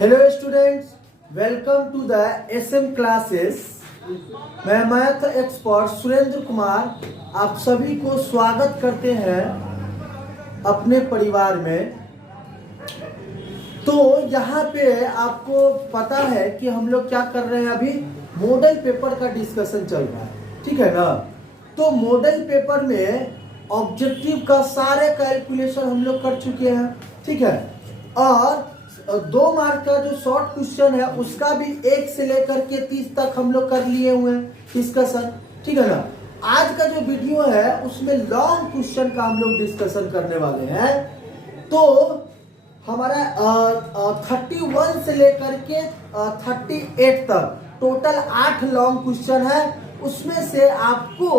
Hello students, welcome to the SM classes. मैं math expert Surendra Kumar आप सभी को स्वागत करते हैं अपने परिवार में। तो यहाँ पे आपको पता है कि हम लोग क्या कर रहे हैं, अभी मॉडल पेपर का डिस्कशन चल रहा है, ठीक है ना। तो मॉडल पेपर में ऑब्जेक्टिव का सारे कैलकुलेशन हम लोग कर चुके हैं, ठीक है। और 2 मार्क का जो शॉर्ट क्वेश्चन है उसका भी 1 से लेकर के 30 तक हम लोग कर लिए हुए हैं डिस्कशन, ठीक है ना। आज का जो वीडियो है उसमें लॉन्ग क्वेश्चन का हम लोग डिस्कशन करने वाले हैं। तो हमारा 31 से लेकर के 38 तक टोटल 8 लॉन्ग क्वेश्चन है। उसमें से आपको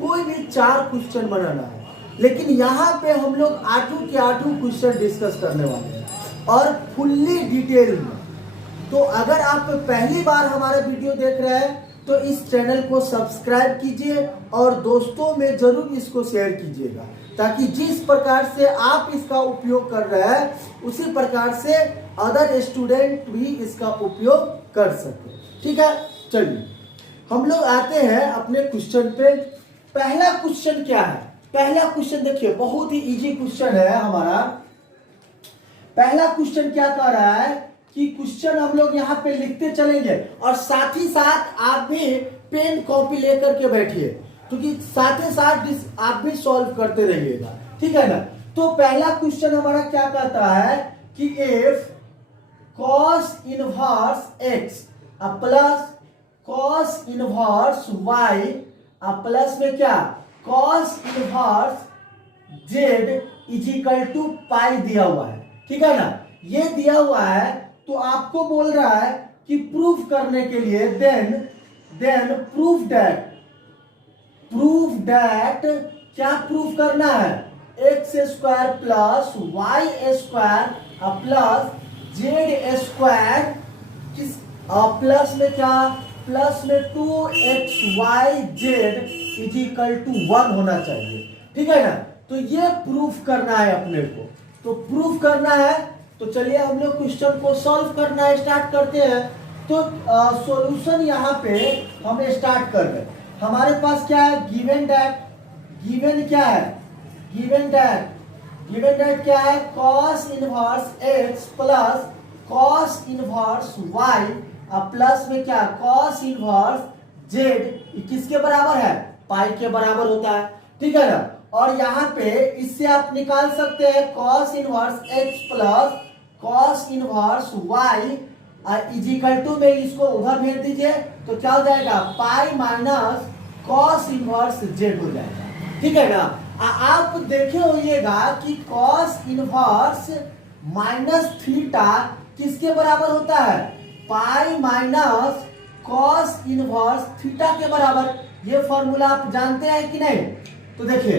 कोई भी 4 क्वेश्चन बनाना है, लेकिन यहाँ पे हम लोग 8 के 8 क्वेश्चन डिस्कस करने वाले हैं और फुल्ली डिटेल में। तो अगर आप पहली बार हमारा वीडियो देख रहे हैं तो इस चैनल को सब्सक्राइब कीजिए और दोस्तों में जरूर इसको शेयर कीजिएगा, ताकि जिस प्रकार से आप इसका उपयोग कर रहे हैं उसी प्रकार से अदर स्टूडेंट भी इसका उपयोग कर सके, ठीक है। चलिए हम लोग आते हैं अपने क्वेश्चन पे। पहला क्वेश्चन क्या है? पहला क्वेश्चन देखिए, बहुत ही इजी क्वेश्चन है हमारा। पहला क्वेश्चन क्या कह रहा है कि क्वेश्चन हम लोग यहाँ पे लिखते चलेंगे और साथ ही साथ आप भी पेन कॉपी लेकर के बैठिए, क्योंकि साथ ही साथ आप भी सॉल्व करते रहिएगा, ठीक है ना। तो पहला क्वेश्चन हमारा क्या कहता है कि if cos inverse x plus cos inverse y plus में क्या cos inverse z is equal to pi दिया हुआ है, ठीक है ना। ये दिया हुआ है तो आपको बोल रहा है कि प्रूफ करने के लिए देन प्रूफ दैट क्या प्रूफ करना है, x square plus y square plus z square किस प्लस में क्या प्लस में 2xyz इज इक्वल टू 1 होना चाहिए, ठीक है ना। तो ये प्रूफ करना है अपने को। तो प्रूफ करना है तो चलिए हम लोग क्वेश्चन को सॉल्व करना स्टार्ट करते हैं। तो सॉल्यूशन यहाँ पे हम स्टार्ट कर रहे हैं। हमारे पास क्या है, गिवन क्या है, गिवन दैट क्या है, cos inverse x plus cos inverse y plus में क्या cos इनवर्स z किसके बराबर है, पाई के बराबर होता है, ठीक है ना। और यहाँ पे इससे आप निकाल सकते हैं cos inverse x plus cos inverse y is equal to में इसको उधर भेज दीजिए तो क्या हो जाएगा, pi minus cos inverse z हो जाएगा, ठीक है ना। आप देखे होइएगा कि cos इनवर्स माइनस थीटा किसके बराबर होता है, पाई माइनस cos इनवर्स थीटा के बराबर। ये फॉर्मूला आप जानते हैं कि नहीं? तो देखिए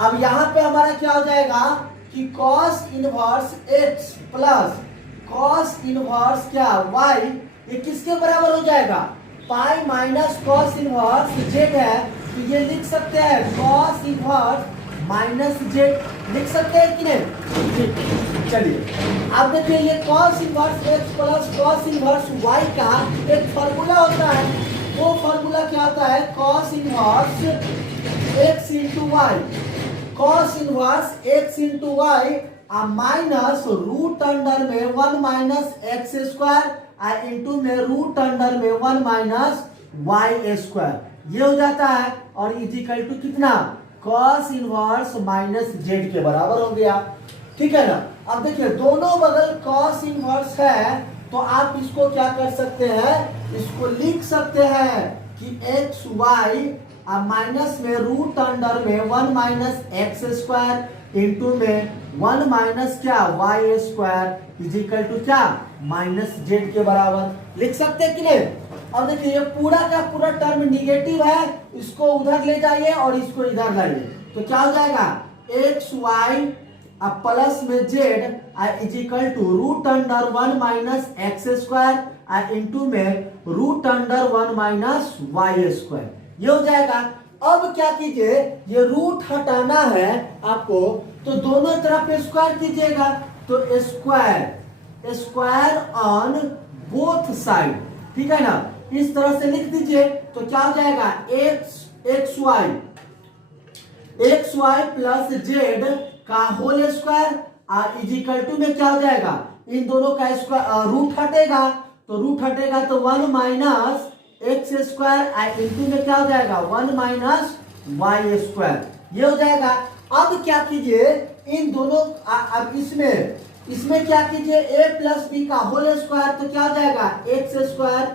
अब यहाँ पे हमारा क्या हो जाएगा कि cos inverse x plus cos inverse क्या y ये किसके बराबर हो जाएगा, pi minus cos inverse z है तो ये लिख सकते हैं cos इनवर्स माइनस z लिख सकते हैं कि नहीं। चलिए अब देखिए ये cos inverse x plus cos inverse y का एक फॉर्मूला होता है। वो फॉर्मूला क्या होता है, cos inverse x into y, cos inverse x into y minus root under में 1 माइनस एक्स स्क्वायर इंटू में रूट अंडर में 1 माइनस वाई स्क्वायर, ये हो जाता है। और इज इक्वल टू कितना, cos इनवर्स माइनस जेड के बराबर हो गया, ठीक है ना। अब देखिए दोनों बगल cos इनवर्स है तो आप इसको क्या कर सकते हैं, इसको लिख सकते हैं कि एक्स वाई माइनस में रूट अंडर में 1 माइनस एक्स स्क्वायर इंटू में 1 माइनस क्या y square is equal to क्या माइनस जेड के बराबर लिख सकते हैं कि नहीं। अब देखिए ये पूरा का पूरा टर्म निगेटिव है, इसको उधर ले जाइए और इसको इधर लाइए तो क्या हो जाएगा, एक्स वाई प्लस में z is equal to root under 1 minus x square into में root under 1 minus y square, ये हो जाएगा। अब क्या कीजिए, ये रूट हटाना है आपको तो दोनों तरफ स्क्वायर कीजिएगा तो square square on both side, ठीक है ना। इस तरह से लिख दीजिए तो क्या हो जाएगा, एक्स वाई प्लस जेड का whole square is equal to में क्या हो जाएगा, इन दोनों का स्क्वायर रूट हटेगा, तो रूट हटेगा तो 1 माइनस एक्स स्क्वायर इंटू में क्या हो जाएगा 1 माइनस वाई स्क्वायर, ये हो जाएगा। अब क्या कीजिए, इन दोनों अब इसमें क्या कीजिए, a प्लस बी का होल स्क्वायर, तो क्या हो जाएगा x square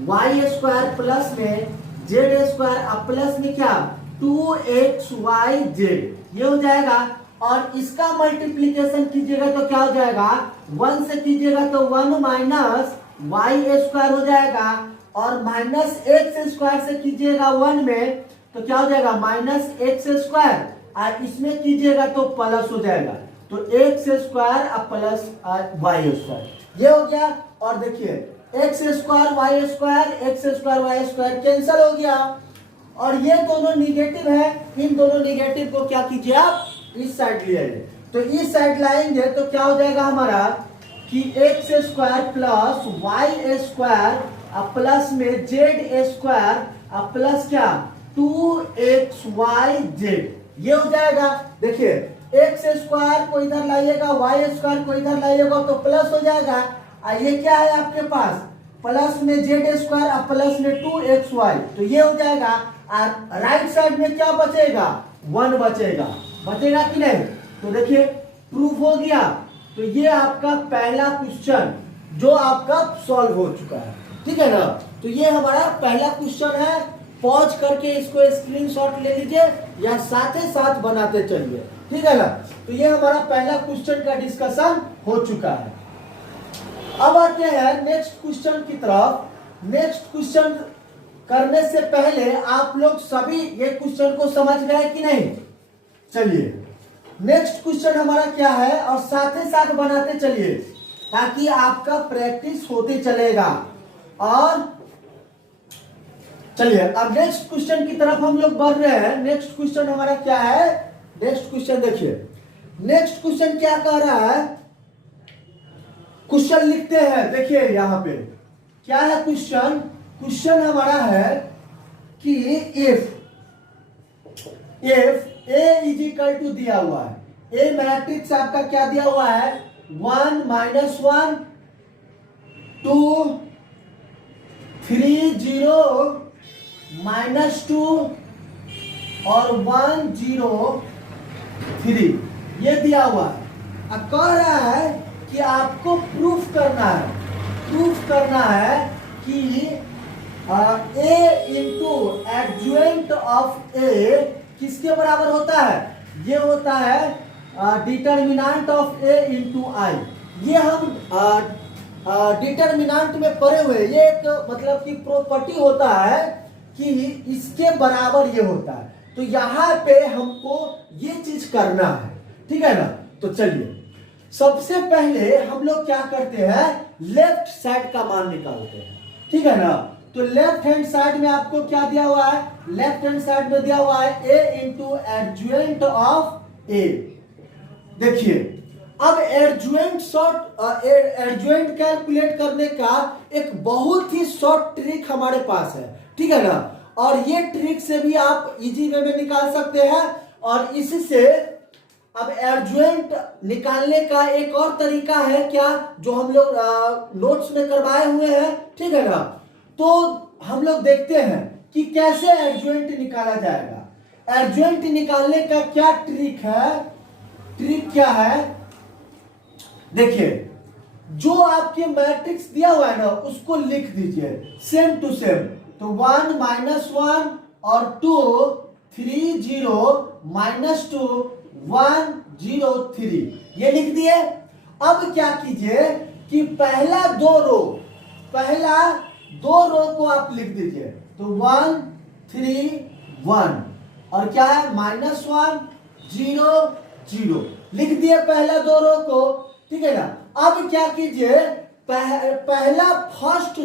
y square plus में जेड स्क्वायर अब प्लस में क्या 2xyz, ये हो जाएगा। और इसका मल्टीप्लीकेशन कीजिएगा तो क्या हो जाएगा, 1 से कीजिएगा तो 1 माइनस वाई स्क्वायर हो जाएगा, और माइनस एक्स स्क्वायर से कीजिएगा 1 में तो क्या हो जाएगा माइनस एक्स स्क्वायर, और इसमें कीजिएगा तो प्लस हो जाएगा, तो एक्स स्क्वायर अब प्लस वाई स्क्वायर, ये हो गया। और देखिए x square y square cancel हो गया, और ये दोनों निगेटिव है, इन दोनों निगेटिव को क्या कीजिए आप इस साइड ले आइए, तो इस साइड लाएंगे तो क्या हो जाएगा हमारा कि x square plus y square अब प्लस में जेड स्क्वायर अब प्लस क्या 2xyz, ये हो जाएगा। देखिए एक्स स्क्वायर को इधर लाइएगा, वाई स्क्वायर को इधर लाइएगा तो प्लस हो जाएगा, और ये क्या है आपके पास प्लस में जेड स्क्वायर और प्लस में 2xy, तो ये हो जाएगा। और राइट साइड में क्या बचेगा 1 बचेगा कि नहीं, तो देखिए प्रूफ हो गया। तो ये आपका पहला क्वेश्चन जो आपका सॉल्व हो चुका है, ठीक है ना। तो ये हमारा पहला क्वेश्चन है, पॉज करके इसको स्क्रीनशॉट ले लीजिए या साथ ही साथ बनाते चलिए, ठीक है ना। तो ये हमारा पहला क्वेश्चन का डिस्कशन हो चुका है। अब आते हैं नेक्स्ट क्वेश्चन की तरफ। नेक्स्ट क्वेश्चन करने से पहले आप लोग सभी ये क्वेश्चन को समझ गए कि नहीं, चलिए नेक्स्ट क्वेश्चन हमारा क्या है और साथ ही साथ बनाते चलिए ताकि आपका प्रैक्टिस होते चलेगा। और चलिए अब नेक्स्ट क्वेश्चन की तरफ हम लोग बढ़ रहे हैं। नेक्स्ट क्वेश्चन हमारा क्या है, नेक्स्ट क्वेश्चन देखिए, नेक्स्ट क्वेश्चन क्या कह रहा है, क्वेश्चन लिखते हैं। देखिए यहां पे क्या है क्वेश्चन, क्वेश्चन हमारा है कि if a is equal to दिया हुआ है, ए मैट्रिक्स आपका क्या दिया हुआ है 1 माइनस 1 2 3 0 माइनस 2 और 1 0 3, ये दिया हुआ है। अब कह रहा है कि आपको प्रूफ करना है कि a इंटू एडजुएंट ऑफ ए किसके बराबर होता है, ये होता है डिटर्मिनेंट ऑफ a इंटू आई। ये हम डिटर्मिनेंट में पढ़े हुए, ये एक मतलब कि प्रॉपर्टी होता है कि इसके बराबर ये होता है। तो यहाँ पे हमको ये चीज करना है, ठीक है ना। तो चलिए सबसे पहले हम लोग क्या करते हैं, लेफ्ट साइड का मान निकालते हैं, ठीक है ना। तो लेफ्ट हैंड साइड में आपको क्या दिया हुआ है, लेफ्ट हैंड साइड में दिया हुआ है a इंटू एडजुएंट ऑफ ए। देखिए अब एडजुएंट कैलकुलेट करने का एक बहुत ही शॉर्ट ट्रिक हमारे पास है, ठीक है ना। और ये ट्रिक से भी आप इजी वे में निकाल सकते हैं। और इससे अब एडजुएंट निकालने का एक और तरीका है क्या, जो हम लोग नोट्स में करवाए हुए हैं, ठीक है ना। तो हम लोग देखते हैं कि कैसे एडजुएंट निकाला जाएगा। एडजुएंट निकालने का क्या ट्रिक है, ट्रिक क्या है, देखिए जो आपके मैट्रिक्स दिया हुआ है ना उसको लिख दीजिए सेम टू सेम। तो 1 माइनस 1 और 2 3 0 माइनस 2 1 0 3, ये लिख दिए। अब क्या कीजिए कि पहला दो रो को आप लिख दीजिए। तो 1 3 1 और क्या है माइनस 1 0 0 लिख दिए पहला दो रो को, ठीक है ना। अब क्या कीजिए पहला फर्स्ट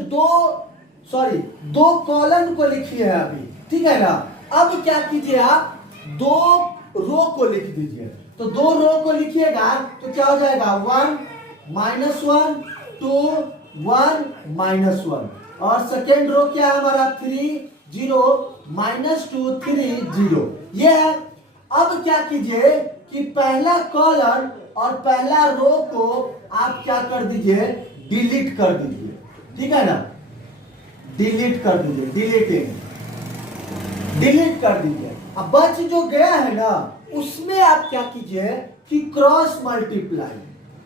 दो कॉलम को लिखिए अभी, ठीक है ना। अब क्या कीजिए आप 2 रो को लिख दीजिए। तो 2 रो को लिखिएगा तो क्या हो जाएगा 1 माइनस 1 2 1 -1 और सेकेंड रो क्या है हमारा 3 0 -2 3 0 ये है। अब क्या कीजिए कि पहला कॉलम और पहला रो को आप क्या कर दीजिए, डिलीट कर दीजिए, ठीक है ना, डिलीट कर दीजिए, डिलीट कर दीजिए। अब बच जो गया है ना उसमें आप क्या कीजिए कि क्रॉस मल्टीप्लाई,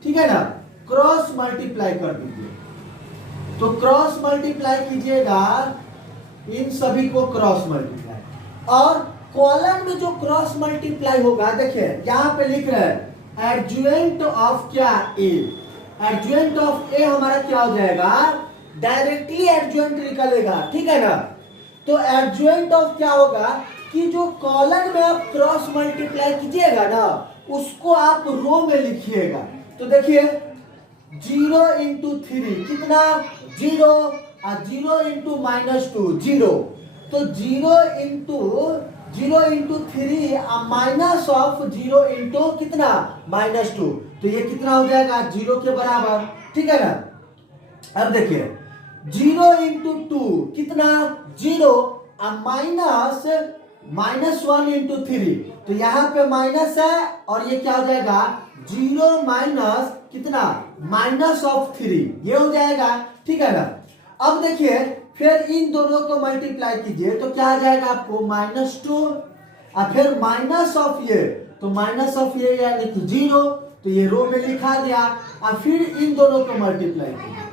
ठीक है ना, क्रॉस मल्टीप्लाई कर दीजिए। तो क्रॉस मल्टीप्लाई कीजिएगा, इन सभी को क्रॉस मल्टीप्लाई, और कॉलम में जो क्रॉस मल्टीप्लाई होगा देखिए यहां पे लिख रहे हैं एडजुएंट ऑफ क्या ए, एडजुएंट ऑफ ए हमारा क्या हो जाएगा, डायरेक्टली एडजुएंट निकलेगा, ठीक है ना। तो एडजुएंट ऑफ क्या होगा कि जो कॉलम में आप क्रॉस मल्टीप्लाई कीजिएगा ना उसको आप रो में लिखिएगा। तो देखिए 0 × 3 कितना 0 और 0 × -2 0, तो 0 × 3 माइनस ऑफ 0 × कितना -2, तो ये कितना हो जाएगा 0 के बराबर, ठीक है ना। अब देखिए 0 × 2 कितना 0 और -1 × 3, तो यहाँ पे माइनस है और ये क्या हो जाएगा 0 माइनस कितना -3, ये हो जाएगा, ठीक है ना। अब देखिए फिर इन दोनों को मल्टीप्लाई कीजिए तो क्या आ जाएगा आपको -2 और फिर माइनस ऑफ ये, तो माइनस ऑफ ये यानी कि 0, तो ये रो में लिखा गया। और फिर इन दोनों को मल्टीप्लाई कीजिए,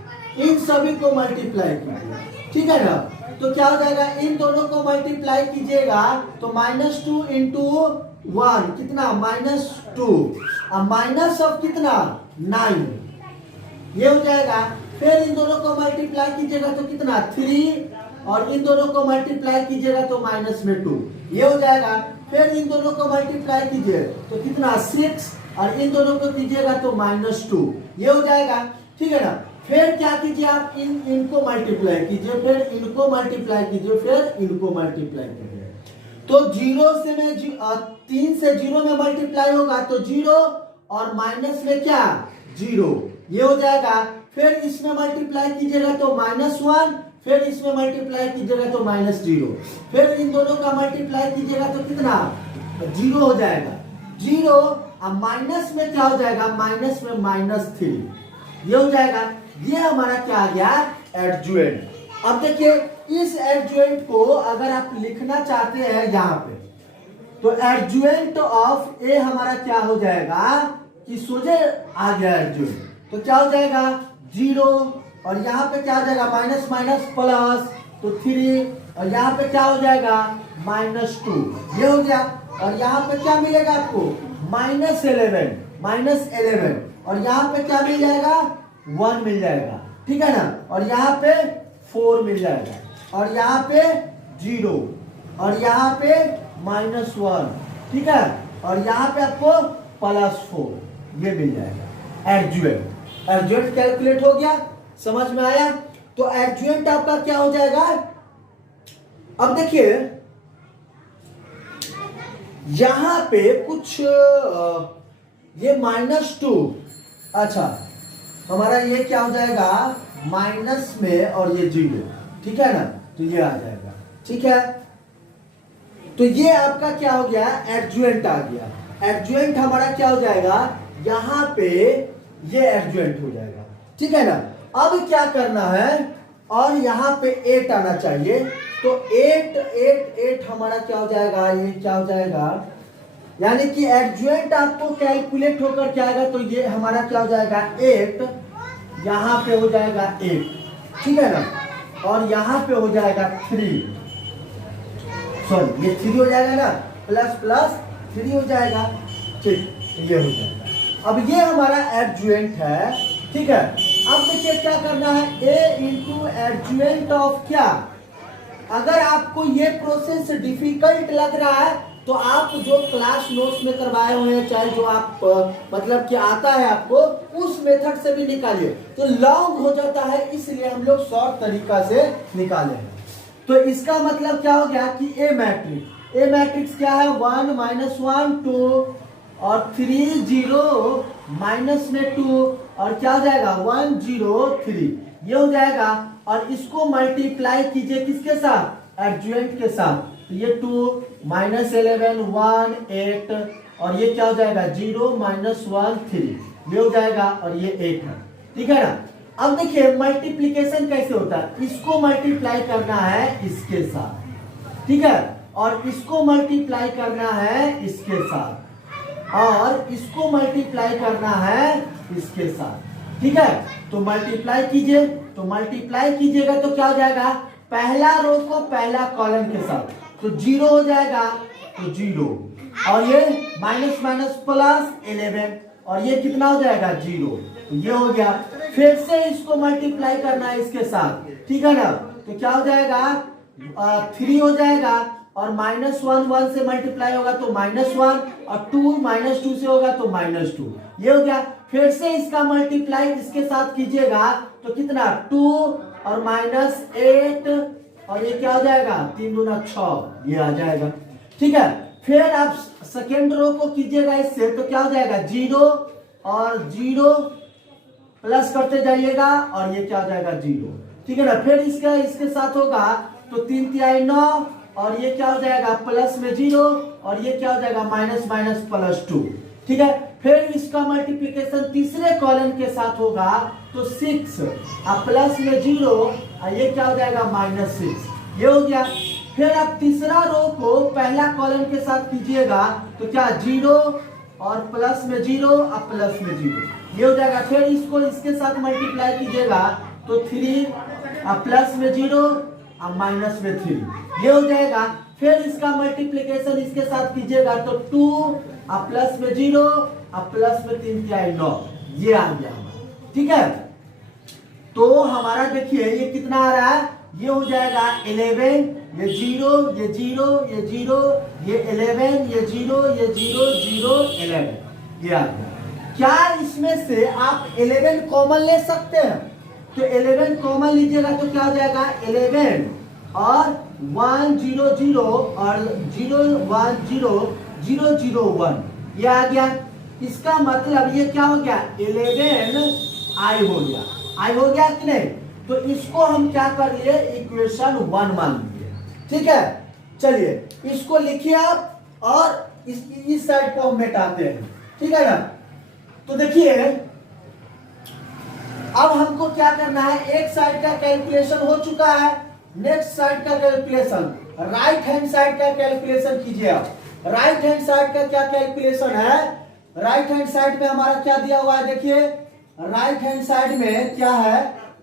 इन सभी को मल्टीप्लाई कीजिए, ठीक है ना। तो क्या हो जाएगा, इन दोनों को मल्टीप्लाई कीजिएगा तो -2 × 1 कितना -2 और माइनस ऑफ कितना 9, ये हो जाएगा। फिर इन दोनों को मल्टीप्लाई कीजिएगा तो कितना 3 और इन दोनों को मल्टीप्लाई कीजिएगा तो -2, ये हो जाएगा। फिर इन दोनों को मल्टीप्लाई कीजिए तो कितना 6 और इन दोनों को कीजिएगा तो -2, ये हो जाएगा, ठीक है ना। फिर क्या कीजिए आप इनको मल्टीप्लाई कीजिए, फिर इनको मल्टीप्लाई कीजिए, फिर इनको मल्टीप्लाई कीजिए। तो 0 से में 3 से 0 में मल्टीप्लाई होगा तो 0 और माइनस में क्या 0, ये हो जाएगा। फिर इसमें मल्टीप्लाई कीजिएगा तो -1, फिर इसमें मल्टीप्लाई कीजिएगा तो -0, फिर इन दोनों का मल्टीप्लाई कीजिएगा तो कितना 0 हो जाएगा, 0 और माइनस में क्या हो जाएगा, माइनस में -3, ये हो जाएगा। ये हमारा क्या आ गया एडजुएंट। अब देखिए इस एडजुएंट को अगर आप लिखना चाहते हैं यहाँ पे तो एडजुएंट ऑफ ए हमारा क्या हो जाएगा कि सोचे आ गया एडजुएंट, तो क्या हो जाएगा 0 और यहाँ पे क्या हो जाएगा माइनस माइनस प्लस, तो 3 और यहाँ पे क्या हो जाएगा -2, ये हो गया। और यहाँ पे क्या मिलेगा आपको -11 और यहाँ पे क्या मिल जाएगा 1 मिल जाएगा, ठीक है ना। और यहाँ पे 4 मिल जाएगा और यहाँ पे 0 और यहाँ पे -1, ठीक है, और यहाँ पे आपको +4, ये मिल जाएगा एडजुएंट। एडजुएंट कैलकुलेट हो गया, समझ में आया। तो एडजुएंट आपका क्या हो जाएगा। अब देखिए यहां पे कुछ ये -2, अच्छा हमारा ये क्या हो जाएगा माइनस में और ये 0, ठीक है ना, तो ये आ जाएगा, ठीक है। तो ये आपका क्या हो गया एडजुएंट आ गया। एडजुएंट हमारा क्या हो जाएगा यहां पे ये एडजुएंट हो जाएगा, ठीक है ना। अब क्या करना है और यहाँ पे 8 आना चाहिए, तो 8 हमारा क्या हो जाएगा, ये क्या हो जाएगा यानी कि एडजुएंट आपको कैलकुलेट होकर क्या आएगा, तो ये हमारा क्या हो जाएगा 8, यहाँ पे हो जाएगा 8, ठीक है ना, और यहाँ पे हो जाएगा 3, सॉरी ये 3 हो जाएगा ना, प्लस 3 हो जाएगा, ठीक, ये हो जाएगा। अब ये हमारा एडजुएंट है, ठीक है। अब देखिए क्या करना है, a इंटू एडजुएंट ऑफ क्या। अगर आपको ये प्रोसेस डिफिकल्ट लग रहा है तो आप जो क्लास नोट्स में करवाए हुए हैं, चाहे जो आप मतलब कि आता है आपको, उस मेथड से भी निकालिए। तो लॉन्ग हो जाता है इसलिए हम लोग शॉर्ट तरीका से निकाले हैं। तो इसका मतलब क्या हो गया कि ए मैट्रिक्स क्या है 1 -1 2 और 3 0 माइनस में 2 और क्या हो जाएगा 103, ये हो जाएगा। और इसको मल्टीप्लाई कीजिए किसके साथ, एडज्वाइंट के साथ, तो ये 2 माइनस 11 1 8 और ये क्या हो जाएगा 0 माइनस 1 3, ये हो जाएगा और ये 8 है, ठीक है ना। अब देखिए मल्टीप्लीकेशन कैसे होता है, इसको मल्टीप्लाई करना है इसके साथ, ठीक है, और इसको मल्टीप्लाई करना है इसके साथ, और इसको मल्टीप्लाई करना है इसके साथ, ठीक है। तो मल्टीप्लाई कीजिए, तो मल्टीप्लाई कीजिएगा तो क्या हो जाएगा, पहला रो को पहला कॉलम के साथ, तो 0 हो जाएगा, तो 0 और ये माइनस माइनस प्लस 11 और ये कितना हो जाएगा 0, तो ये हो गया। फिर से इसको मल्टीप्लाई करना है इसके साथ, ठीक है ना, तो क्या हो जाएगा 3 हो जाएगा और माइनस 1 1 से मल्टीप्लाई होगा तो -1 और 2 -2 से होगा तो -2, ये हो गया। फिर से इसका मल्टीप्लाई इसके साथ कीजिएगा तो कितना 2 और -8 और ये क्या हो जाएगा 3 दूना 6, ये आ जाएगा, ठीक है। फिर आप सेकेंड रो को कीजिएगा इससे तो क्या हो जाएगा 0 और 0 प्लस करते जाइएगा और ये क्या हो जाएगा 0, ठीक है ना। फिर इसका इसके साथ होगा तो 3 तिहाई 9 और ये क्या हो जाएगा प्लस में 0 और ये क्या हो जाएगा माइनस माइनस प्लस 2, ठीक है। फिर इसका मल्टीप्लिकेशन तीसरे कॉलम के साथ होगा तो 6 और प्लस में 0 और ये क्या हो जाएगा -6, ये हो गया। फिर आप तीसरा रो को पहला कॉलम के साथ कीजिएगा तो क्या 0 और प्लस में 0 और प्लस में 0, ये हो जाएगा। फिर इसको इसके साथ मल्टीप्लाई कीजिएगा तो 3 और प्लस में 0 और माइनस में 3, ये हो जाएगा। फिर इसका मल्टीप्लिकेशन इसके साथ कीजिएगा तो 2 और प्लस में 0 और प्लस में 3 तिहाई 9, ये आ गया, ठीक है। तो हमारा देखिए ये कितना आ रहा है, ये हो जाएगा 11, ये 0 ये 0 ये 0 ये 11 ये 0 ये 0 0 11, ये आ गया। क्या इसमें से आप 11 कॉमन ले सकते हैं, तो 11 कॉमन लीजिएगा तो क्या हो जाएगा 11 और 1 0 0 और 0 1 0 0 0 1, ये आ गया। इसका मतलब ये क्या हो गया 11 आई हो गया, आई हो गया कि नहीं। तो इसको हम क्या कर लिए इक्वेशन 1 मान लिए, ठीक है। चलिए इसको लिखिए आप और इस साइड को हम मिटाते हैं, ठीक है ना। तो देखिए अब हमको क्या करना है, एक साइड का कैलकुलेशन हो चुका है, नेक्स्ट साइड का कैलकुलेशन, राइट हैंड साइड का कैलकुलेशन कीजिए आप। राइट हैंड साइड का क्या कैलकुलेशन है, राइट हैंड साइड में हमारा क्या दिया हुआ है, देखिए राइट हैंड साइड में क्या है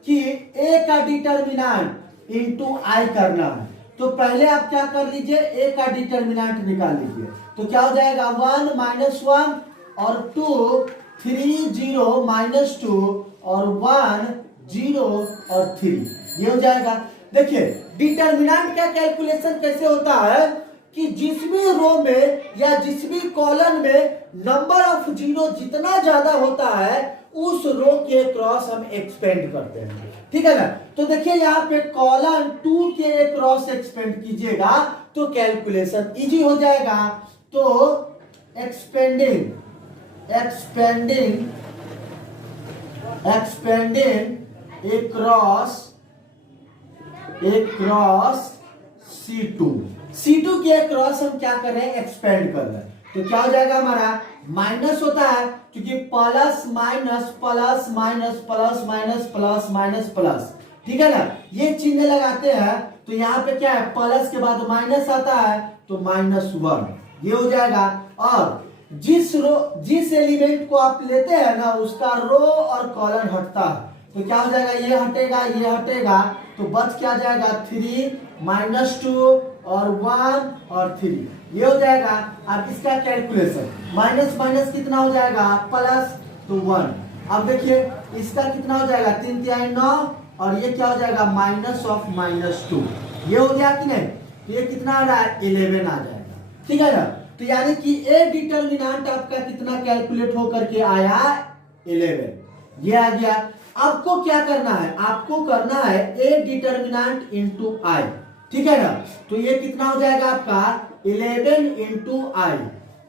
कि a का डिटर्मिनेंट इनटू i करना है। तो पहले आप क्या कर लीजिए a का डिटर्मिनेंट निकाल लीजिए, तो क्या हो जाएगा 1 -1 और 2 3 0 -2 और 1 0 और 3, ये हो जाएगा। देखिए डिटर्मिनेंट का कैलकुलेशन कैसे होता है कि जिस भी रो में या जिस भी कॉलम में नंबर ऑफ जीरो जितना ज्यादा होता है उस रो के क्रॉस हम एक्सपेंड करते हैं, ठीक है ना। तो देखिए यहाँ पे कॉलम 2 के क्रॉस एक्सपेंड कीजिएगा तो कैलकुलेशन इजी हो जाएगा। तो एक्सपेंडिंग क्रॉस C2 के क्रॉस हम क्या कर रहे हैं एक्सपेंड कर रहे हैं, तो क्या हो जाएगा हमारा माइनस होता है क्योंकि plus minus plus minus plus minus plus minus plus, ठीक है ना। ये चिन्ह लगाते हैं तो यहाँ पे क्या है प्लस के बाद माइनस आता है तो -1, ये हो जाएगा। और जिस एलिमेंट को आप लेते हैं ना उसका रो और कॉलम हटता है, तो क्या हो जाएगा ये हटेगा तो बच क्या जाएगा 3 -2 और 1 और 3, ये हो जाएगा। अब इसका कैलकुलेशन माइनस माइनस कितना हो जाएगा प्लस तो 1। अब देखिए इसका कितना हो जाएगा 3 तिहाई 9 और ये क्या हो जाएगा -2, ये हो गया कि नहीं। तो ये कितना आ रहा है 11 आ जाएगा, ठीक है ना। तो यानी कि ए डिटर्मिनेंट आपका कितना कैलकुलेट होकर के आया 11, ये आ गया। आपको क्या करना है, आपको करना है ए डिटर्मिनेंट इनटू आई, ठीक है ना। तो ये कितना हो जाएगा आपका 11 इनटू आई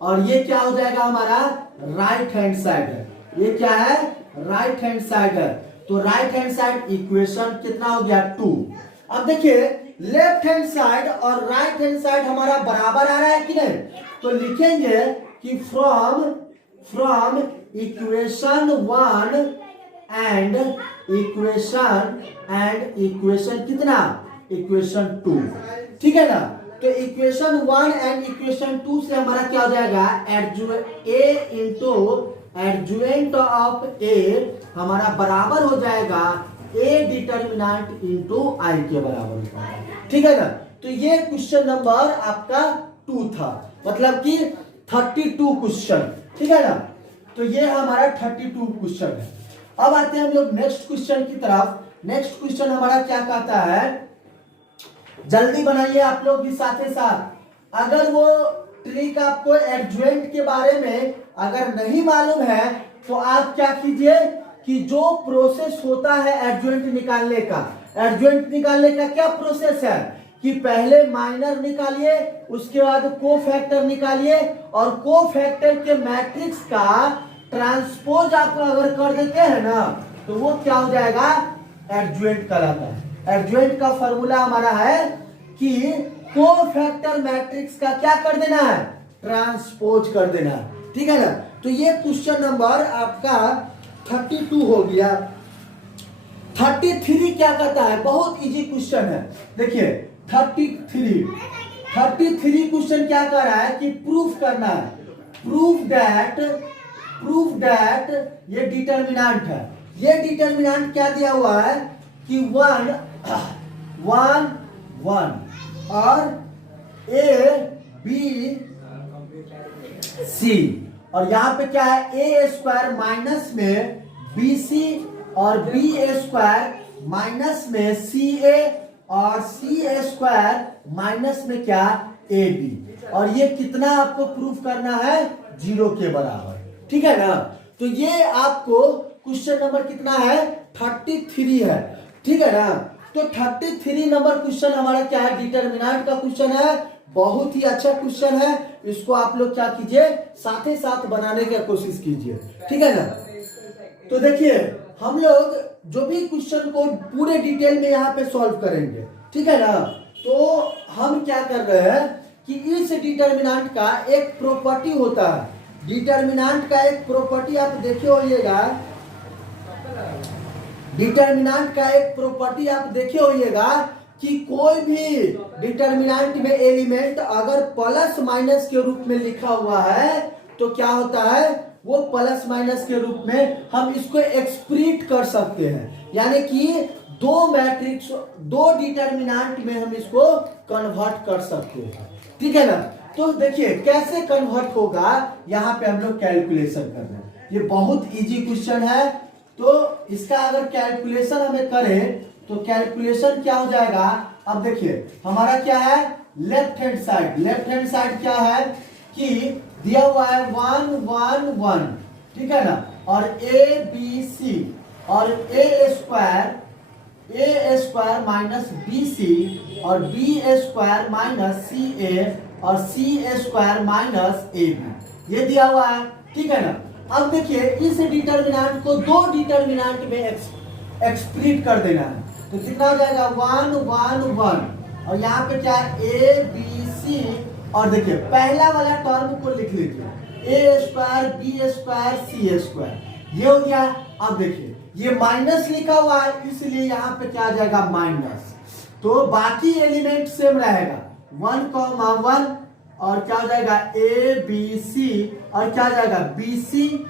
और ये क्या हो जाएगा हमारा राइट हैंड साइड है। ये क्या है, राइट हैंड साइड है। तो राइट हैंड साइड इक्वेशन कितना हो गया, 2। अब देखिए लेफ्ट हैंड साइड और राइट हैंड साइड हमारा बराबर आ रहा है कि नहीं, तो लिखेंगे कि फ्रॉम इक्वेशन 1 एंड इक्वेशन कितना, इक्वेशन 2, ठीक है ना। तो इक्वेशन 1 एंड इक्वेशन 2 से हमारा क्या हो जाएगा, ए इंटू एडजुएंट ऑफ ए हमारा बराबर हो जाएगा ए डिटर्मिनेंट इंटू आई के बराबर होता है, ठीक है ना। तो ये क्वेश्चन नंबर आपका 2 था, मतलब कि 32 क्वेश्चन, ठीक है ना। तो ये हमारा 32 क्वेश्चन है। अब आते हैं हम लोग नेक्स्ट क्वेश्चन की तरफ। नेक्स्ट क्वेश्चन हमारा क्या कहता है, जल्दी बनाइए आप लोग भी साथ ही साथ। अगर वो ट्रिक आपको एडजुएंट के बारे में अगर नहीं मालूम है तो आप क्या कीजिए कि जो प्रोसेस होता है एडजुएंट निकालने का क्या प्रोसेस है कि पहले माइनर निकालिए, उसके बाद कोफैक्टर निकालिए, और कोफैक्टर के मैट्रिक्स का ट्रांसपोज आप अगर कर देते हैं ना तो वो क्या हो जाएगा, एडजुएंट कहलाता है। एडजुएंट का फॉर्मूला हमारा है कि कोफैक्टर मैट्रिक्स का क्या कर देना है, ट्रांसपोज कर देना है, ठीक है ना। तो ये क्वेश्चन नंबर आपका 32 हो गया। 33 क्या कहता है, बहुत इजी क्वेश्चन है। देखिए 33 क्वेश्चन क्या कर रहा है कि प्रूफ करना है, प्रूफ दैट ये डिटर्मिनेंट है। ये डिटर्मिनेंट क्या दिया हुआ है कि 1 और ए बी सी, और यहां पे क्या है, ए स्क्वायर माइनस में बी सी और बी स्क्वायर माइनस में सी ए और सी स्क्वायर माइनस में क्या, ए बी। और ये कितना आपको प्रूफ करना है, 0 के बराबर, ठीक है ना। तो ये आपको क्वेश्चन नंबर कितना है, 33 है, ठीक है ना। तो 33 नंबर क्वेश्चन हमारा क्या है, डिटर्मिनेंट का क्वेश्चन है। बहुत ही अच्छा क्वेश्चन है, इसको आप लोग क्या कीजिए, साथ ही साथ बनाने की कोशिश कीजिए, ठीक है ना। तो देखिए हम लोग जो भी क्वेश्चन को पूरे डिटेल में यहाँ पे सॉल्व करेंगे, ठीक है ना। तो हम क्या कर रहे हैं कि इस डिटर्मिनेंट का एक प्रॉपर्टी होता है, डिटर्मिनेंट का एक प्रॉपर्टी आप देखे होइएगा, डिटर्मिनेंट का एक प्रॉपर्टी आप देखे होइएगा कि कोई भी डिटर्मिनेंट में एलिमेंट अगर प्लस माइनस के रूप में लिखा हुआ है तो क्या होता है, वो प्लस माइनस के रूप में हम इसको एक्सप्रेस कर सकते हैं, यानी कि दो मैट्रिक्स, दो डिटर्मिनेंट में हम इसको कन्वर्ट कर सकते हैं, ठीक है ना। तो देखिए कैसे कन्वर्ट होगा, यहाँ पे हम लोग कैलकुलेशन कर रहे हैं। ये बहुत इजी क्वेश्चन है, तो इसका अगर कैलकुलेशन हमें करें तो कैलकुलेशन क्या हो जाएगा। अब देखिए हमारा क्या है, लेफ्ट हैंड साइड क्या है कि दिया हुआ है 1 1 1, ठीक है ना, और ए बी सी और ए स्क्वायर माइनस बी सी और बी स्क्वायर माइनस सी ए और सी स्क्वायर माइनस ए बी, ये दिया हुआ है, ठीक है ना। अब देखिए इस डिटर्मिनेंट को दो डिटर्मिनेंट में एक्सप्रेस कर देना है, तो कितना हो जाएगा 1 1 1, और यहाँ पे क्या है ए बी सी, और देखिए पहला वाला टर्म को लिख लीजिए ए square b square c square, ये हो गया। अब देखिए ये माइनस लिखा हुआ है इसलिए यहाँ पे क्या आ जाएगा माइनस, तो बाकी एलिमेंट सेम रहेगा 1 और क्या हो जाएगा ए बी सी, और क्या हो जाएगा बी सी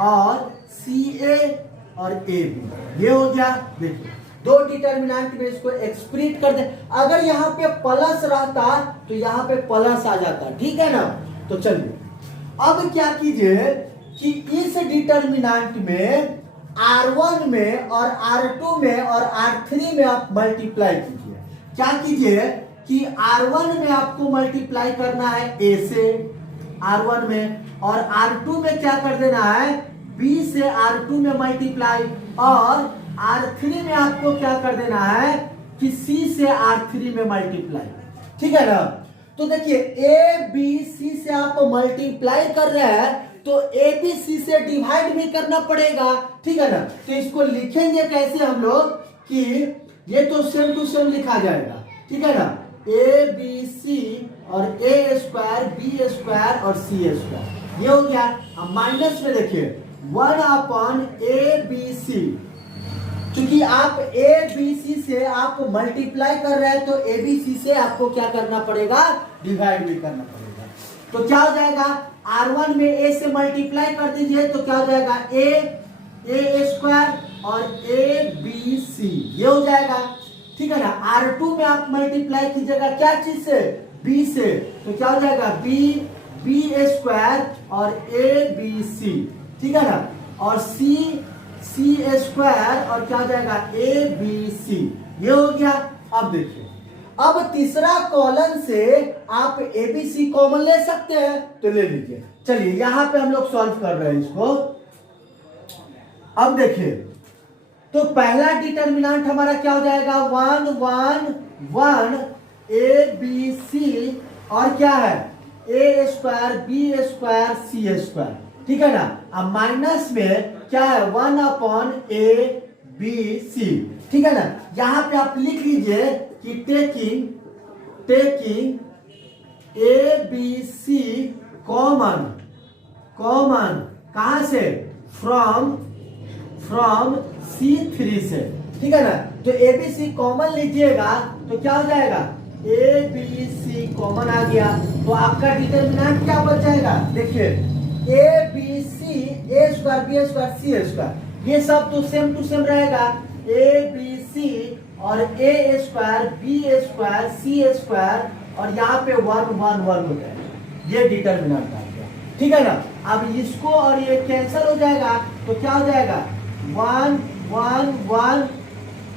और सी ए और ए बी, ये हो गया। देखिए दो डिटर्मिनेंट में इसको एक्सप्रेस कर दे, अगर यहाँ पे प्लस रहता तो यहाँ पे प्लस आ जाता, ठीक है ना। तो चलिए अब क्या कीजिए कि इस डिटर्मिनेंट में R1 में और R2 में और R3 में आप मल्टीप्लाई कीजिए। क्या कीजिए कि R1 में आपको मल्टीप्लाई करना है A से R1 में, और R2 में क्या कर देना है B से R2 में मल्टीप्लाई, और R3 में आपको क्या कर देना है कि C से R3 में मल्टीप्लाई, ठीक है ना। तो देखिए A B C से आप मल्टीप्लाई कर रहे हैं तो ए बी सी से डिवाइड भी करना पड़ेगा, ठीक है ना। तो इसको लिखेंगे कैसे हम लोग कि ये तो सेम टू सेम लिखा जाएगा, ठीक है ना। ए बी सी और ए स्क्वायर बी स्क्वायर और सी स्क्वायर, ये हो गया। अब माइनस में देखिए 1 अपॉन ए बी सी, क्योंकि आप ए बी सी से आप मल्टीप्लाई कर रहे हैं तो ए बी सी से आपको क्या करना पड़ेगा, डिवाइड भी करना पड़ेगा। तो क्या हो जाएगा, R1 में ए से मल्टीप्लाई कर दीजिए तो क्या हो जाएगा, ए स्क्वायर और ए बी सी, ये हो जाएगा, ठीक है ना। R2 में आप मल्टीप्लाई कीजिएगा क्या चीज से, बी से, तो क्या हो जाएगा, बी स्क्वायर और ए बी सी, ठीक है ना। और सी स्क्वायर और क्या हो जाएगा, ए बी सी, ये हो गया। अब देखिए, अब तीसरा कॉलम से आप ए बी सी कॉमन ले सकते हैं तो ले लीजिए। चलिए यहां पे हम लोग सॉल्व कर रहे हैं इसको। अब देखिए, तो पहला डिटर्मिनेंट हमारा क्या हो जाएगा, 1 1 1 ए बी सी और क्या है, ए square b square c square, ठीक है ना। अब माइनस में क्या है, 1 अपॉन ए बी सी, ठीक है ना। यहां पे आप लिख लीजिए कि taking a b c common कहां से, फ्रॉम C3 से, ठीक है ना। तो ए बी सी कॉमन लीजिएगा तो क्या हो जाएगा, ए बी सी कॉमन आ गया, तो आपका डिटर्मिनेंट क्या बच जाएगा, देखिए a b c, a square b square c square, ये सब तो सेम टू सेम रहेगा, ए बी सी और ए square b square c square और यहाँ पे 1 1 1 हो जाएगा, ये डिटर्मिनेंट आ गया, ठीक है ना। अब इसको और ये कैंसिल हो जाएगा तो क्या हो जाएगा, 1 1 1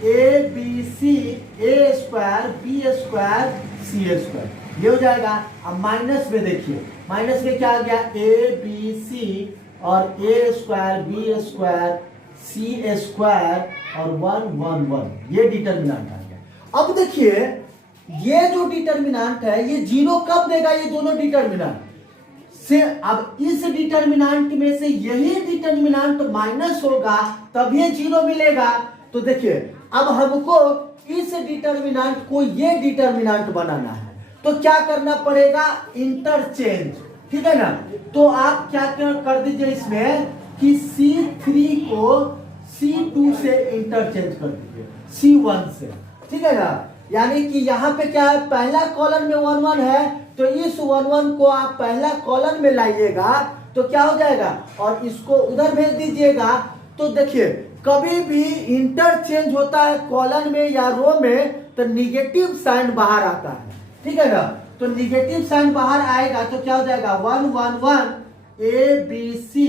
a b c, a square b square c square, ये हो जाएगा। अब माइनस में देखिए, माइनस में क्या आ गया, ए बी सी और ए square b square c square और 1 1 1, ये डिटर्मिनेंट आ गया। अब देखिए ये जो डिटर्मिनेंट है ये जीरो कब देगा, ये दोनों डिटर्मिनेंट से। अब इस डिटर्मिनेंट में से यही डिटर्मिनेंट माइनस होगा तब ये जीरो मिलेगा। तो देखिए अब हमको इस डिटर्मिनेंट को ये डिटर्मिनेंट बनाना है तो क्या करना पड़ेगा, इंटरचेंज, ठीक है ना। तो आप क्या कर दीजिए इसमें कि C3 को C2 से इंटरचेंज कर दीजिए, C1 से, ठीक है ना। यानी कि यहाँ पे क्या है, पहला कॉलम में 1 1 है तो इस 1 1 को आप पहला कॉलम में लाइएगा तो क्या हो जाएगा, और इसको उधर भेज दीजिएगा। तो देखिए कभी भी इंटरचेंज होता है कॉलम में या रो में तो निगेटिव साइन बाहर आता है, ठीक है ना। तो निगेटिव साइन बाहर आएगा तो क्या हो जाएगा, 1 1 1 a b c,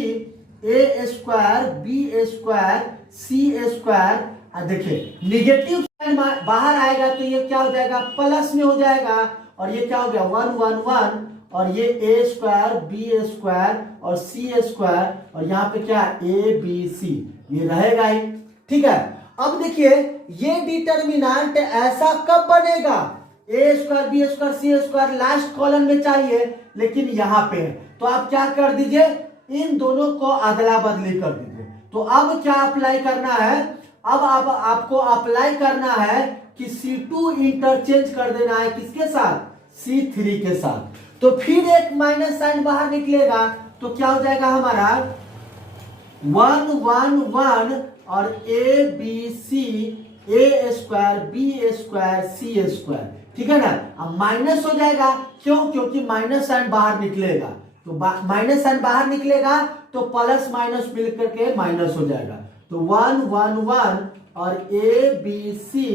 a square b square c square. देखिए निगेटिव साइन बाहर आएगा तो ये क्या हो जाएगा, प्लस में हो जाएगा, और ये क्या हो गया 1 1 1 और ये ए स्क्वायर बी स्क्वायर और सी स्क्वायर और यहाँ पे क्या ए बी सी, ये रहेगा ही, ठीक है। अब देखिए ये डिटर्मिनेंट ऐसा कब बनेगा, ए square b square c square last column में चाहिए लेकिन यहाँ पे है, तो आप क्या कर दीजिए, इन दोनों को अदला बदली कर दीजिए। तो अब क्या अप्लाई करना है, अब आपको अप्लाई करना है कि C2 इंटरचेंज कर देना है किसके साथ, C3 के साथ। तो फिर एक माइनस साइन बाहर निकलेगा तो क्या हो जाएगा हमारा 1 1 1 और a b c, a square b square c square, ठीक है ना। अब माइनस हो जाएगा, क्यों, क्योंकि माइनस साइन बाहर निकलेगा, तो माइनस साइन बाहर निकलेगा तो प्लस माइनस मिलकर के माइनस हो जाएगा। तो 1 1 1 और ए बी सी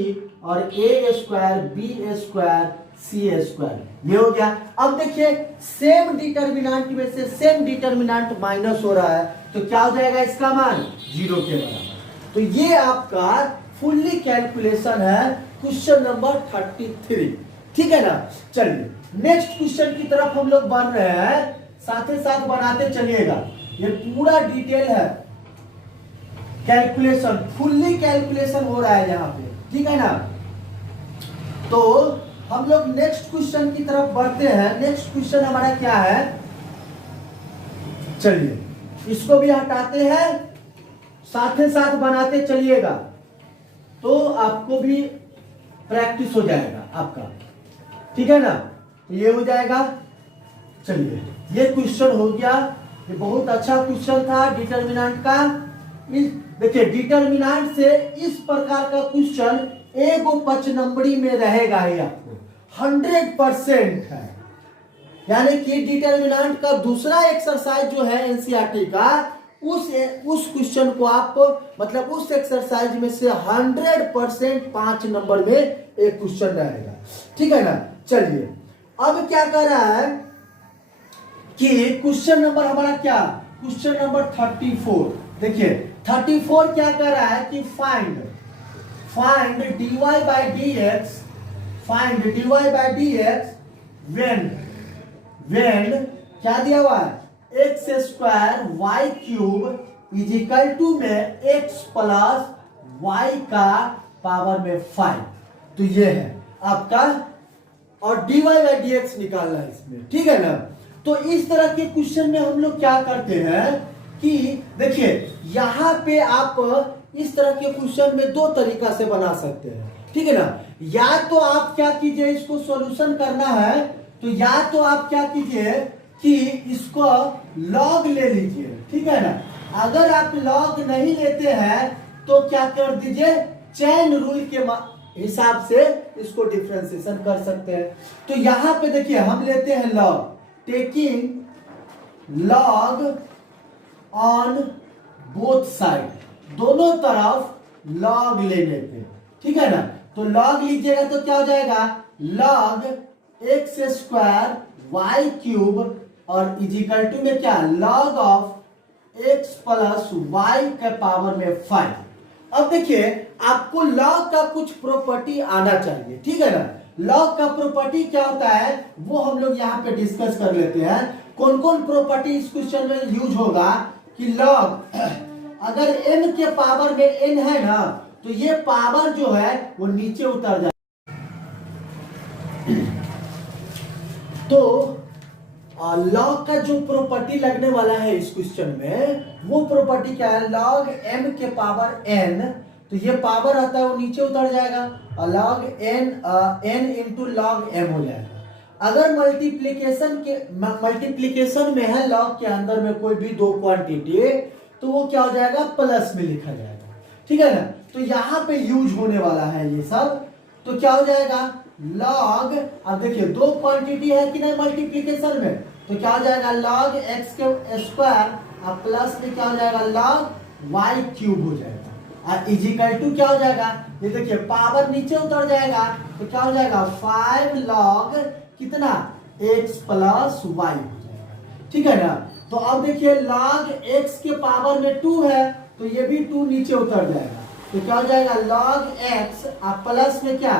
और ए square b square c square, ये हो गया। अब देखिए सेम डिटर्मिनेंट में से सेम डिटर्मिनेंट माइनस हो रहा है तो क्या हो जाएगा, इसका मान 0 के बराबर। तो ये आपका फुल्ली कैलकुलेशन है क्वेश्चन नंबर 33, ठीक है ना। चलिए नेक्स्ट क्वेश्चन की तरफ हम लोग बढ़ रहे हैं, साथ ही साथ बनाते चलिएगा, ये पूरा डिटेल है, कैलकुलेशन फुल्ली कैलकुलेशन हो रहा है यहाँ पे, ठीक है ना। तो हम लोग नेक्स्ट क्वेश्चन की तरफ बढ़ते हैं। नेक्स्ट क्वेश्चन हमारा क्या है, चलिए इसको भी हटाते हैं, साथ ही साथ बनाते चलिएगा तो आपको भी प्रैक्टिस हो जाएगा आपका, ठीक है ना। तो ये हो जाएगा। चलिए ये क्वेश्चन हो गया, ये बहुत अच्छा क्वेश्चन था डिटर्मिनेंट का। देखिए डिटर्मिनेंट से इस प्रकार का क्वेश्चन एगो 5 नंबरी में रहेगा ही आपको 100% है। यानी कि डिटर्मिनेंट का दूसरा एक्सरसाइज जो है एनसीईआरटी का, उस क्वेश्चन को आप मतलब उस एक्सरसाइज में से 100% 5 नंबर में एक क्वेश्चन रहेगा, ठीक है ना। चलिए अब क्या कर रहा है कि क्वेश्चन नंबर हमारा क्या, क्वेश्चन नंबर 34। देखिए 34 क्या कर रहा है कि find dy by d x, find dy by d x when क्या दिया हुआ है x square y cube is equal to में एक्स प्लस वाई का पावर में 5। तो ये है आपका, और dy बाई डी एक्स निकालना है इसमें, ठीक है ना। तो इस तरह के क्वेश्चन में हम लोग क्या करते हैं कि देखिए यहां पे आप इस तरह के क्वेश्चन में 2 तरीका से बना सकते हैं, ठीक है ना। या तो आप क्या कीजिए, इसको सॉल्यूशन करना है तो या तो आप क्या कीजिए कि इसको लॉग ले लीजिए, ठीक है ना। अगर आप लॉग नहीं लेते हैं तो क्या कर दीजिए, चेन रूल के हिसाब से इसको डिफरेंशिएशन कर सकते हैं। तो यहां पे देखिए हम लेते हैं log, taking log on both side, दोनों तरफ लॉग लेने पे, ठीक है ना। तो लॉग लीजिएगा तो क्या हो जाएगा, log x square y cube और इजिकल टू में क्या log of x plus y के पावर में 5। अब देखिए आपको लॉग का कुछ प्रॉपर्टी आना चाहिए, ठीक है ना। लॉग का प्रॉपर्टी क्या होता है वो हम लोग यहाँ पे डिस्कस कर लेते हैं। कौन कौन प्रॉपर्टी इस क्वेश्चन में यूज होगा कि लॉग अगर n के पावर में n है ना तो ये पावर जो है वो नीचे उतर जाए। तो लॉग का जो प्रॉपर्टी लगने वाला है इस क्वेश्चन में वो प्रॉपर्टी क्या है, लॉग m के पावर n, तो ये पावर आता है वो नीचे उतर जाएगा और log n into log m हो जाएगा। अगर मल्टीप्लीकेशन में है लॉग के अंदर में कोई भी 2 क्वांटिटी तो वो क्या हो जाएगा, प्लस में लिखा जाएगा, ठीक है ना। तो यहाँ पे यूज होने वाला है ये सब। तो क्या हो जाएगा लॉग, अब देखिए 2 क्वांटिटी है कि नहीं मल्टीप्लीकेशन में, तो क्या हो जाएगा लॉग एक्स के स्क्वायर और प्लस में क्या हो जाएगा लॉग वाई क्यूब हो जाएगा और इजिकल टू क्या हो जाएगा, ये देखिए पावर नीचे उतर जाएगा तो क्या हो जाएगा 5 लॉग कितना x प्लस वाई हो जाएगा, ठीक है ना। तो अब देखिए log x के पावर में 2 है तो ये भी 2 नीचे उतर जाएगा तो क्या हो जाएगा log x और प्लस में क्या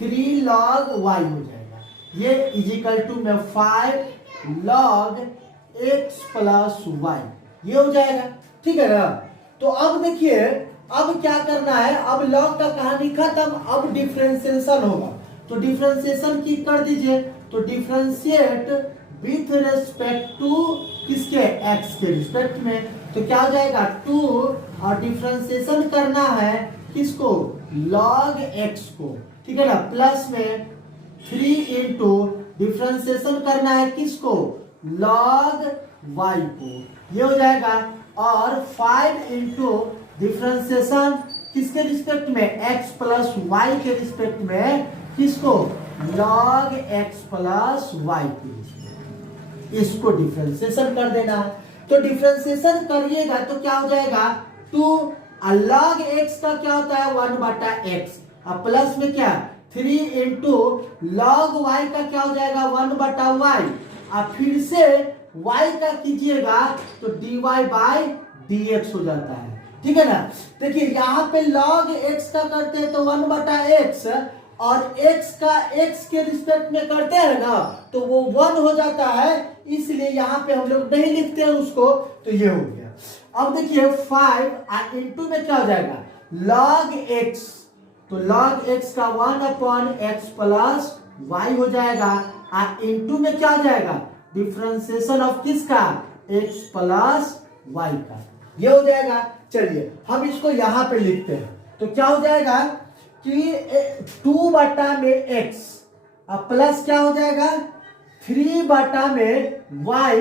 3 log y हो जाएगा, ये इजिकल टू में 5 log x प्लस वाई, ये हो जाएगा, ठीक है ना। तो अब देखिए अब क्या करना है, अब log का कहानी खत्म, अब डिफरेंशिएशन होगा। तो डिफरेंशिएशन की कर दीजिए, तो डिफरेंशिएट विथ रेस्पेक्ट टू किसके x के रिस्पेक्ट में, तो क्या हो जाएगा 2 और डिफरेंशिएशन करना है किसको log x को, ठीक है ना। प्लस में 3 इंटू डिफरेंशिएशन करना है किसको log y को, ये हो जाएगा। और 5 इंटू डिफरेंशिएशन किसके रिस्पेक्ट में x प्लस वाई के रिस्पेक्ट में किसको log x प्लस वाई के रिस्पेक्ट, इसको डिफरेंशिएशन कर देना है। तो डिफरेंशिएशन करिएगा तो क्या हो जाएगा 2 और log x का क्या होता है 1/x और प्लस में क्या 3 इंटू log y का क्या हो जाएगा 1/y और फिर से y का कीजिएगा तो dy बाई dx हो जाता है, ठीक है ना। देखिए यहाँ पे log x का करते हैं तो 1/x और x का x के रिस्पेक्ट में करते हैं ना तो वो 1 हो जाता है, इसलिए यहाँ पे हम लोग नहीं लिखते हैं उसको, तो ये हो गया। अब देखिए 5 इंटू में क्या हो जाएगा log x, तो log x का 1/x प्लस y हो जाएगा और इंटू में क्या हो जाएगा डिफरेंशिएशन ऑफ किसका एक्स प्लस वाई का, ये हो जाएगा। चलिए हम इसको यहां पे लिखते हैं, तो क्या हो जाएगा कि 2/x प्लस क्या हो जाएगा 3/y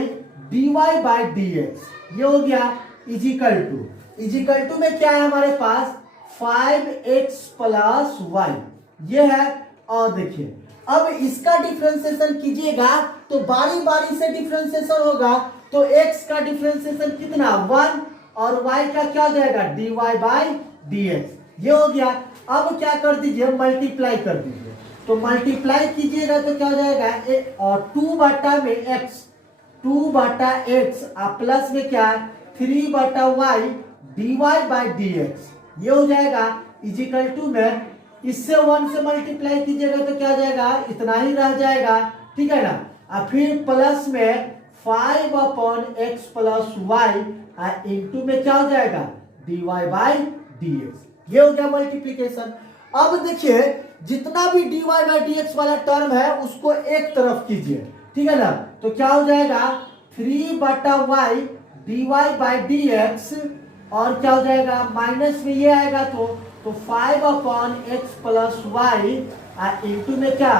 dy/dx, ये हो गया इजिकल टू में क्या है हमारे पास 5x प्लस वाई, ये है। और देखिए अब इसका डिफरेंशिएशन कीजिएगा तो बारी बारी से डिफरेंशिएशन होगा, तो x का डिफरेंशिएशन कितना 1 और y का क्या हो जाएगा dy/dx, ये हो गया। अब क्या कर दीजिए मल्टीप्लाई कर दीजिए, तो मल्टीप्लाई कीजिएगा तो क्या हो जाएगा और 2/x प्लस में क्या 3/y dy/dx, ये हो जाएगा इजिकल टू में इससे 1 से मल्टीप्लाई कीजिएगा तो क्या हो जाएगा इतना ही रह जाएगा, ठीक है ना। और फिर प्लस में 5/x प्लस वाई इंटू में क्या हो जाएगा dy/dx, ये हो गया मल्टीप्लीकेशन। अब देखिए जितना भी dy/dx वाला टर्म है उसको एक तरफ कीजिए, ठीक है ना, तो क्या हो जाएगा 3/y dy/dx और क्या हो जाएगा माइनस में ये आएगा तो 5/x प्लस वाई इंटू में क्या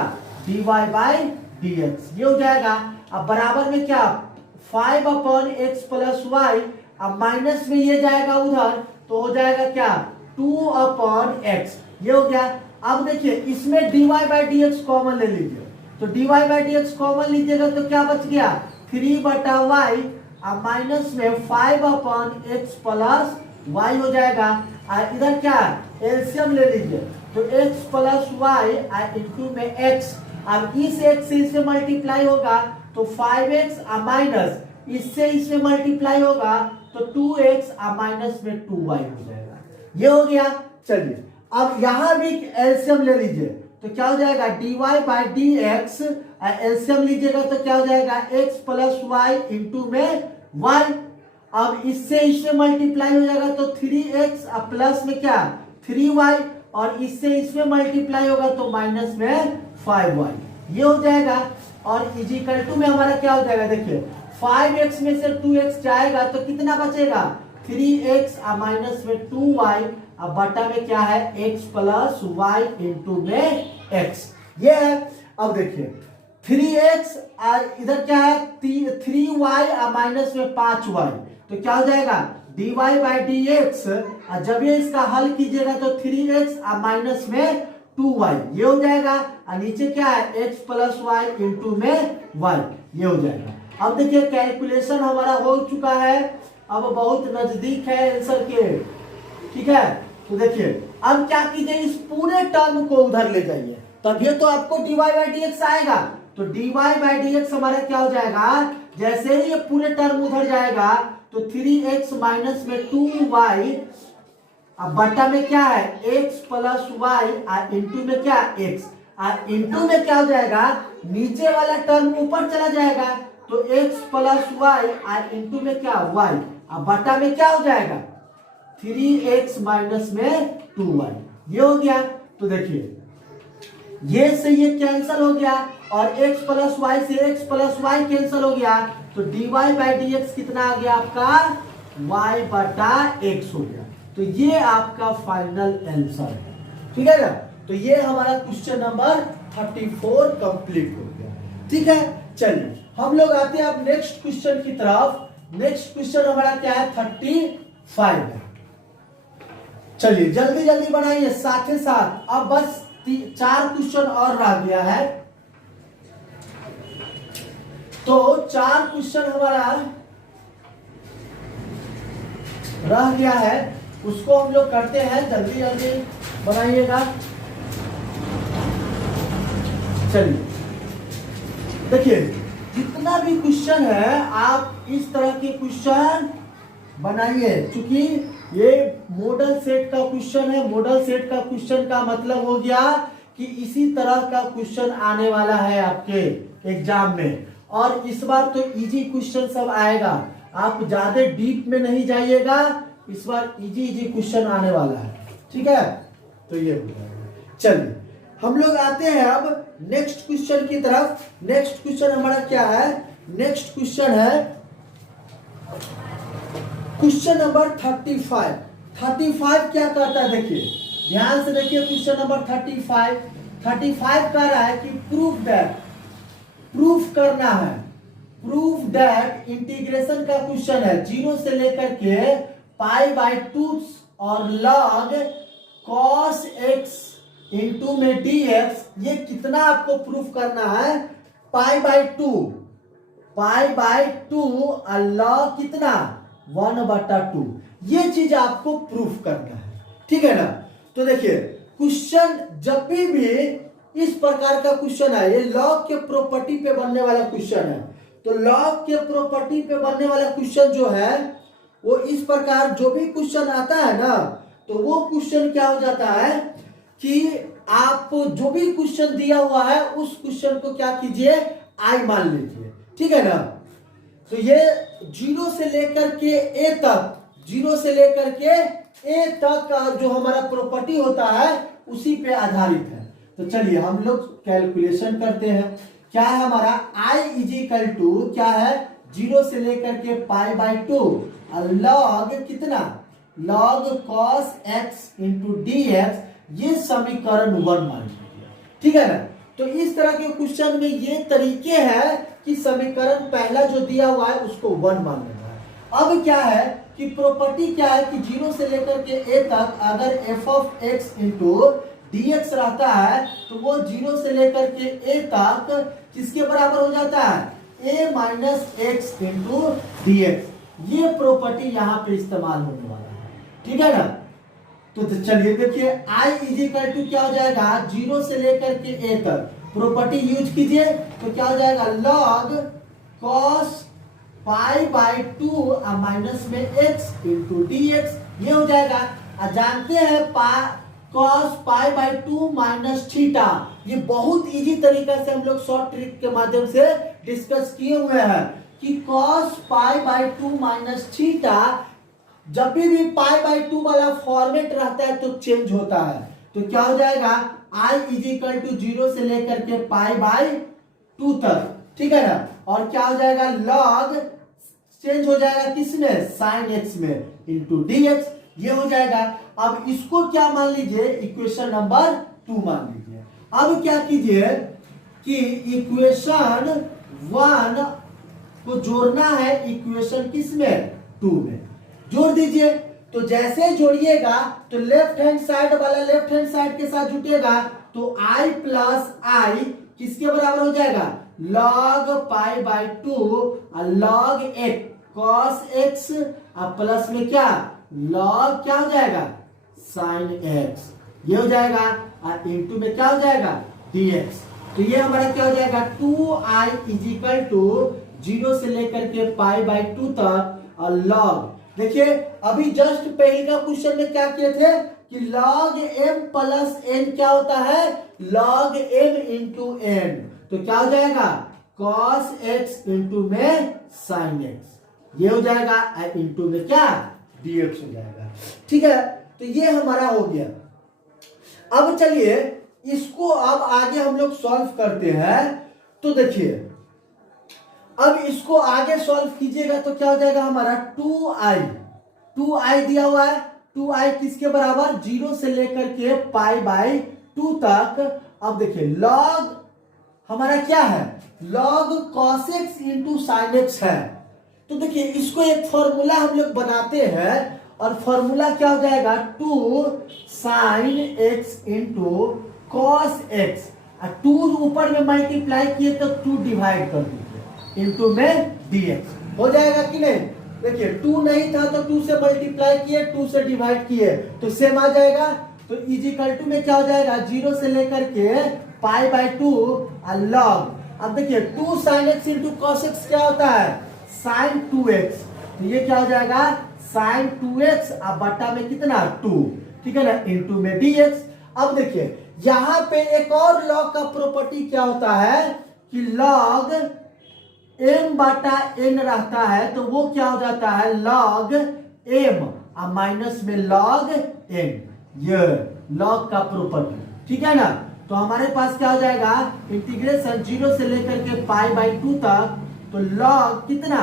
dy/dx, ये हो जाएगा। अब बराबर में क्या 5/x प्लस वाई, अब माइनस में ये जाएगा उधर तो हो जाएगा क्या 2/x, ये हो गया। अब देखिए इसमें dy/dx कॉमन ले लीजिए, तो dy/dx कॉमन लीजिएगा तो क्या बच गया 3/y अब माइनस में 5/x प्लस y हो जाएगा। और इधर क्या एलसीएम ले लीजिए, तो x प्लस वाई इंटू में x, अब इस x से इससे मल्टीप्लाई होगा तो 5x माइनस इससे इसमें मल्टीप्लाई होगा तो 2x माइनस में 2y हो जाएगा, ये हो गया। चलिए अब यहां भी एलसीएम ले लीजिए, तो क्या हो जाएगा dy/dx, एलसीएम लीजिएगा तो क्या हो जाएगा x प्लस वाई इंटू में y, अब इससे इसमें मल्टीप्लाई हो जाएगा तो 3x प्लस में क्या 3y और इससे इसमें मल्टीप्लाई होगा तो माइनस में 5y, ये हो जाएगा। और इजिकल टू में हमारा क्या हो जाएगा देखिए 5x में से 2x जाएगा तो कितना बचेगा 3x माइनस में 2y, अब बटा में क्या है x प्लस वाई इंटू में x, ये है। अब देखिए 3x इधर क्या है 3y माइनस में 5y, तो क्या हो जाएगा dy/dx, जब ये इसका हल कीजिएगा तो 3x माइनस में 2y, ये हो जाएगा। और नीचे क्या है x प्लस वाई इंटू में y, ये हो जाएगा। अब देखिए कैलकुलेशन हमारा हो चुका है, अब बहुत नजदीक है आंसर के, ठीक है। तो देखिए अब क्या कीजिए इस पूरे टर्म को उधर ले जाइए, तभी तो आपको dy/dx आएगा। तो dy/dx हमारा क्या हो जाएगा जैसे ही ये पूरे टर्म उधर जाएगा तो 3x माइनस में 2y, अब बटा में क्या है x प्लस वाई इंटू में क्या x, इंटू में क्या हो जाएगा नीचे वाला टर्म ऊपर चला जाएगा तो x प्लस वाई इंटू में क्या y, अब बटा में क्या हो जाएगा 3x माइनस में 2y, ये हो गया। तो देखिए ये से ये कैंसिल हो गया और x प्लस वाई से x प्लस वाई कैंसिल हो गया, तो dy/dx कितना आ गया आपका y/x हो गया। तो ये आपका फाइनल आंसर है, ठीक है ना। तो ये हमारा क्वेश्चन नंबर 34 कंप्लीट हो गया, ठीक है। चलिए हम लोग आते हैं अब नेक्स्ट क्वेश्चन की तरफ। नेक्स्ट क्वेश्चन हमारा क्या है 35 है। चलिए जल्दी जल्दी बनाइए, साथ ही साथ अब बस 4 क्वेश्चन और रह गया है, तो 4 क्वेश्चन हमारा रह गया है, उसको हम लोग करते हैं, जल्दी जल्दी बनाइएगा। चलिए देखिए जितना भी क्वेश्चन है आप इस तरह के क्वेश्चन बनाइए, क्योंकि ये मॉडल सेट का क्वेश्चन है। मॉडल सेट का क्वेश्चन का मतलब हो गया कि इसी तरह का क्वेश्चन आने वाला है आपके एग्जाम में, और इस बार तो इजी क्वेश्चन सब आएगा, आप ज्यादा डीप में नहीं जाइएगा, इस बार इजी क्वेश्चन आने वाला है, ठीक है। तो ये हो जाएगा। चलिए हम लोग आते हैं अब नेक्स्ट क्वेश्चन की तरफ। नेक्स्ट क्वेश्चन हमारा क्या है, नेक्स्ट क्वेश्चन है क्वेश्चन नंबर 35। 35 क्या कहता है, देखिए ध्यान से देखिए क्वेश्चन नंबर 35। 35 कह रहा है कि प्रूफ करना है, प्रूफ दैट इंटीग्रेशन का क्वेश्चन है, 0 से लेकर के π/2 और log cos x इंटू में dx, ये कितना आपको प्रूफ करना है, π/2 और log कितना 1/2, ये चीज आपको प्रूफ करना है, ठीक है ना। तो देखिए क्वेश्चन जब भी इस प्रकार का क्वेश्चन है, ये लॉग के प्रॉपर्टी पे बनने वाला क्वेश्चन है, तो लॉग के प्रॉपर्टी पे बनने वाला क्वेश्चन जो है वो इस प्रकार, जो भी क्वेश्चन आता है ना, तो वो क्वेश्चन क्या हो जाता है कि आप जो भी क्वेश्चन दिया हुआ है उस क्वेश्चन को क्या कीजिए, आई मान लीजिए, ठीक है ना। तो ये 0 से लेकर के a तक, 0 से लेकर के a तक का जो हमारा प्रॉपर्टी होता है उसी पे आधारित है। तो चलिए हम लोग कैलकुलेशन करते हैं। क्या है हमारा i इज इक्वल टू क्या है, 0 से लेकर के π/2 और log कितना, log cos x into dx, ये समीकरण 1 मान लीजिए, ठीक है ना। तो इस तरह के क्वेश्चन में ये तरीके हैं कि समीकरण पहला जो दिया हुआ है उसको 1 मान लेना है। अब क्या है कि प्रॉपर्टी क्या है कि 0 से लेकर के a तक अगर f of x into dx रहता है तो वो 0 से लेकर के a तक किसके बराबर हो जाता है, a minus x into dx। ये प्रॉपर्टी यहाँ पे इस्तेमाल होने वाला है, ठीक है ना। तो चलिए देखिए i इज इक्वल टू क्या हो जाएगा, 0 से लेकर के a तक प्रॉपर्टी यूज कीजिए तो क्या हो जाएगा, log cos π/2 और माइनस में x इंटू dx, ये हो जाएगा। जानते हैं cos π/2 माइनस थीटा, ये बहुत इजी तरीका से हम लोग शॉर्ट ट्रिक के माध्यम से डिस्कस किए हुए हैं कि cos π/2 माइनस थीटा जब भी π/2 वाला फॉर्मेट रहता है तो चेंज होता है। तो क्या हो जाएगा, i इज इक्वल टू 0 से लेकर के π/2 तक, ठीक है ना। और क्या हो जाएगा, log चेंज हो जाएगा किसमें, sin x में इंटू dx, ये हो जाएगा। अब इसको क्या मान लीजिए, इक्वेशन नंबर 2 मान लीजिए। अब क्या कीजिए कि इक्वेशन 1 को जोड़ना है इक्वेशन किसमें, 2 में, जोड़ दीजिए। तो जैसे जोड़िएगा तो लेफ्ट हैंड साइड वाला लेफ्ट हैंड साइड के साथ जुटेगा, तो i प्लस आई किसके बराबर हो जाएगा, log π/2 और log x cos x और प्लस में क्या log क्या हो जाएगा sin x, ये हो जाएगा। और इंटू में क्या हो जाएगा dx। तो ये हमारा क्या हो जाएगा 2i इज इक्वल टू 0 से लेकर के π/2 तक और log, देखिए अभी जस्ट पहले का क्वेश्चन में क्या किए थे कि log m प्लस n क्या होता है, log m इंटू n, तो क्या हो जाएगा cos x इंटू में sin x, ये हो जाएगा इंटू में क्या dx हो जाएगा, ठीक है। तो ये हमारा हो गया। अब चलिए इसको अब आगे हम लोग सॉल्व करते हैं। तो देखिए अब इसको आगे सॉल्व कीजिएगा तो क्या हो जाएगा हमारा 2i दिया हुआ है, 2i किसके बराबर, 0 से लेकर के π/2 तक। अब देखिए log हमारा क्या है, log cos x into sin x है। तो देखिए इसको एक फॉर्मूला हम लोग बनाते हैं और फॉर्मूला क्या हो जाएगा 2 sin x into cos x, 2 ऊपर में मल्टीप्लाई किए तो 2 डिवाइड कर दीजिए इंटू में dx, हो जाएगा कि नहीं। देखिए 2 नहीं था तो 2 से मल्टीप्लाई किए, 2 से डिवाइड किए तो सेम आ जाएगा। तो इज इक्वल टू में क्या हो जाएगा 0 से लेकर के π/2 और log, अब देखिए 2 sin x into cos x क्या होता है sin 2x, तो ये क्या हो जाएगा sin 2x और बटा में कितना 2, ठीक है ना, इंटू में dx। अब देखिए यहां पे एक और log का प्रॉपर्टी क्या होता है कि log m बटा n रहता है, तो वो क्या हो जाता है log m और माइनस में log n, ये log का प्रॉपर्टी, ठीक है ना। तो हमारे पास क्या हो जाएगा इंटीग्रेशन 0 से लेकर के π/2 तक, तो log कितना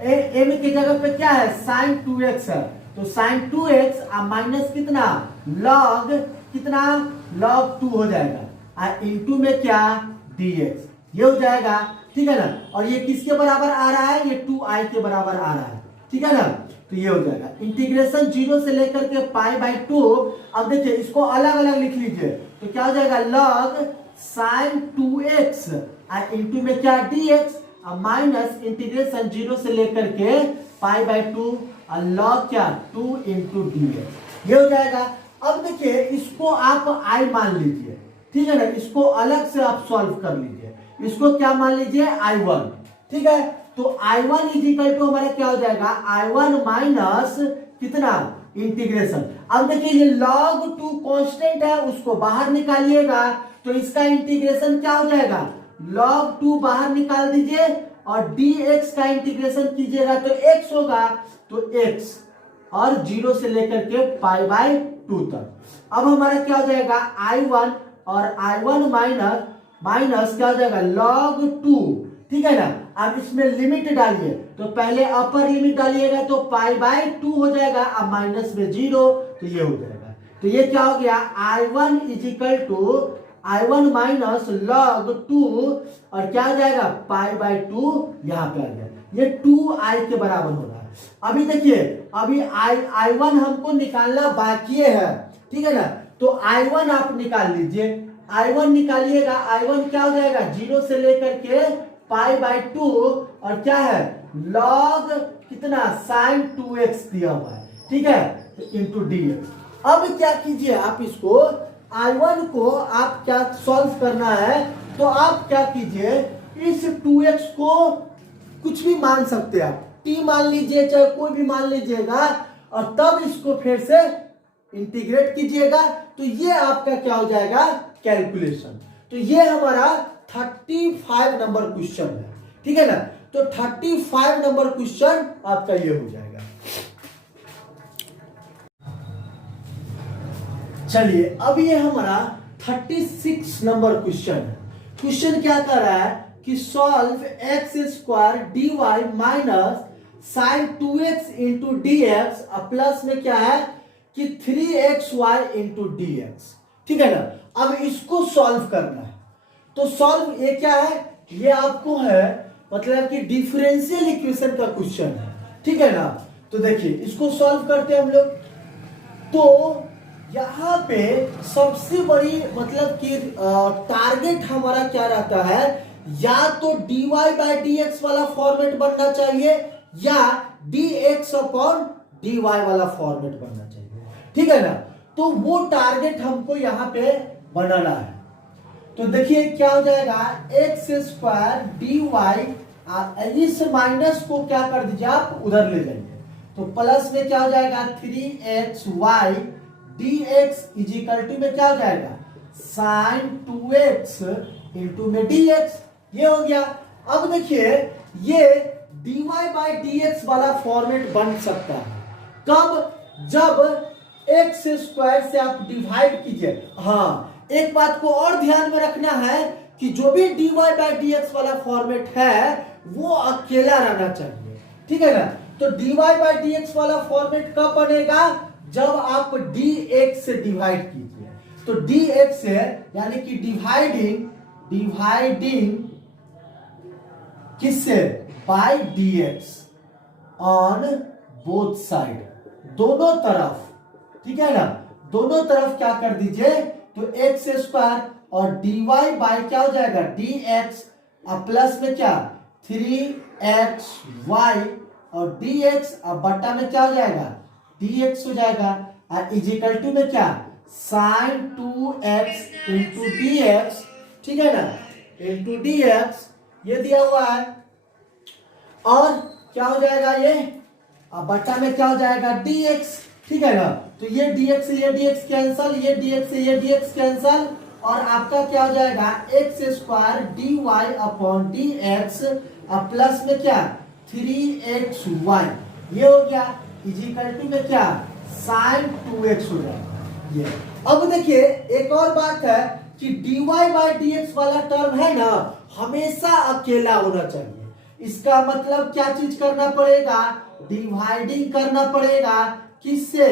ए में की जगह पे क्या है साइन 2x है, तो साइन 2x माइनस कितना लॉग कितना लॉग 2 हो जाएगा इनटू में क्या dx, ये हो जाएगा। ठीक है ना, और ये किसके बराबर आ रहा है, ये 2i के बराबर आ रहा है। ठीक है ना, तो ये हो जाएगा इंटीग्रेशन 0 से लेकर के π/2। अब देखिए इसको अलग अलग लिख लीजिए, तो क्या हो जाएगा लॉग साइन 2x इंटू में क्या dx माइनस इंटीग्रेशन 0 से लेकर के π/2 लॉग क्या 2 इंटू dx, ये हो जाएगा। अब देखिए इसको आप i मान लीजिए, ठीक है ना, इसको अलग से आप सॉल्व कर लीजिए, इसको क्या मान लीजिए i1। ठीक है, तो i1 इज इक्वल टू हमारा क्या हो जाएगा i1 माइनस कितना इंटीग्रेशन। अब देखिए ये log 2 कांस्टेंट है, उसको बाहर निकालिएगा तो इसका इंटीग्रेशन क्या हो जाएगा log 2 बाहर निकाल दीजिए और dx का इंटीग्रेशन कीजिएगा तो x होगा, तो x और 0 से लेकर के π/2 तक। अब हमारा क्या हो जाएगा i1 और i1 माइनस क्या हो जाएगा log 2। ठीक है ना, अब इसमें लिमिट डालिए, तो पहले अपर लिमिट डालिएगा तो π/2 हो जाएगा, अब माइनस में 0, तो ये हो जाएगा। तो ये क्या हो गया i1 is equal to i1 minus log 2 और क्या हो जाएगा π/2 यहाँ पे आ गया, ये 2i के बराबर हो रहा है। अभी देखिए अभी i1 हमको निकालना बाकी है। ठीक है ना, तो i1 आप निकाल लीजिए, i1 निकालिएगा, i1 क्या हो जाएगा 0 से लेकर के π/2 और क्या है log कितना sin 2x दिया हुआ है। ठीक है, इंटू dx। अब क्या कीजिए आप इसको i1 को आप क्या सॉल्व करना है, तो आप क्या कीजिए इस 2x को कुछ भी मान सकते हैं आप, t मान लीजिए चाहे कोई भी मान लीजिएगा, और तब इसको फिर से इंटीग्रेट कीजिएगा, तो ये आपका क्या हो जाएगा कैलकुलेशन। तो ये हमारा 35 नंबर क्वेश्चन है। ठीक है ना, तो 35 नंबर क्वेश्चन आपका ये हो जाएगा। चलिए अब ये हमारा 36 नंबर क्वेश्चन है। क्वेश्चन क्या कर रहा है कि solve x² dy minus sine 2x into dx plus में क्या है कि 3xy इंटू dx। ठीक है ना, अब इसको सॉल्व करना है, तो सॉल्व ये क्या है, ये आपको है मतलब कि डिफरेंशियल इक्वेशन का क्वेश्चन है। ठीक है ना, तो देखिए इसको सॉल्व करते हैं हम लोग। तो यहाँ पे सबसे बड़ी मतलब कि टारगेट हमारा क्या रहता है, या तो dy/dx वाला फॉर्मेट बनना चाहिए या dx/dy वाला फॉर्मेट बनना चाहिए। ठीक है ना, तो वो टारगेट हमको यहाँ पे बनाना है। तो देखिए क्या हो जाएगा x² dy, इस माइनस को क्या कर दीजिए आप उधर ले जाइए, तो प्लस में क्या हो जाएगा 3xy dx is equal to में क्या हो जाएगा sin 2x इंटू में dx, ये हो गया। अब देखिए ये dy/dx वाला फॉर्मेट बन सकता है कब, जब x² से आप डिवाइड कीजिए। हाँ, एक बात को और ध्यान में रखना है कि जो भी dy/dx वाला फॉर्मेट है वो अकेला रहना चाहिए। ठीक है ना, तो dy/dx वाला फॉर्मेट कब बनेगा, जब आप dx से डिवाइड कीजिए, तो dx से यानी कि डिवाइडिंग किससे by dx on both side, दोनों तरफ। ठीक है ना, दोनों तरफ क्या कर दीजिए, तो x² और dy बाय क्या हो जाएगा dx और प्लस में क्या 3xy और dx अब बट्टा में क्या हो जाएगा dx हो जाएगा, और इजिकल टू में क्या sin 2x इंटू dx। ठीक है ना, इंटू dx ये दिया हुआ है, और क्या हो जाएगा ये अब बट्टा में क्या हो जाएगा dx। ठीक है ना, तो ये dx से ये dx कैंसल, ये dx से ये dx कैंसल, और आपका क्या हो जाएगा x² dy अपॉन dx और प्लस में क्या 3xy, ये हो गया इजिकल टू में क्या sin 2x हो जाएगा ये। अब देखिए एक और बात है कि dy/dx वाला टर्म है ना हमेशा अकेला होना चाहिए, इसका मतलब क्या चीज करना पड़ेगा, डिवाइडिंग करना पड़ेगा। किससे,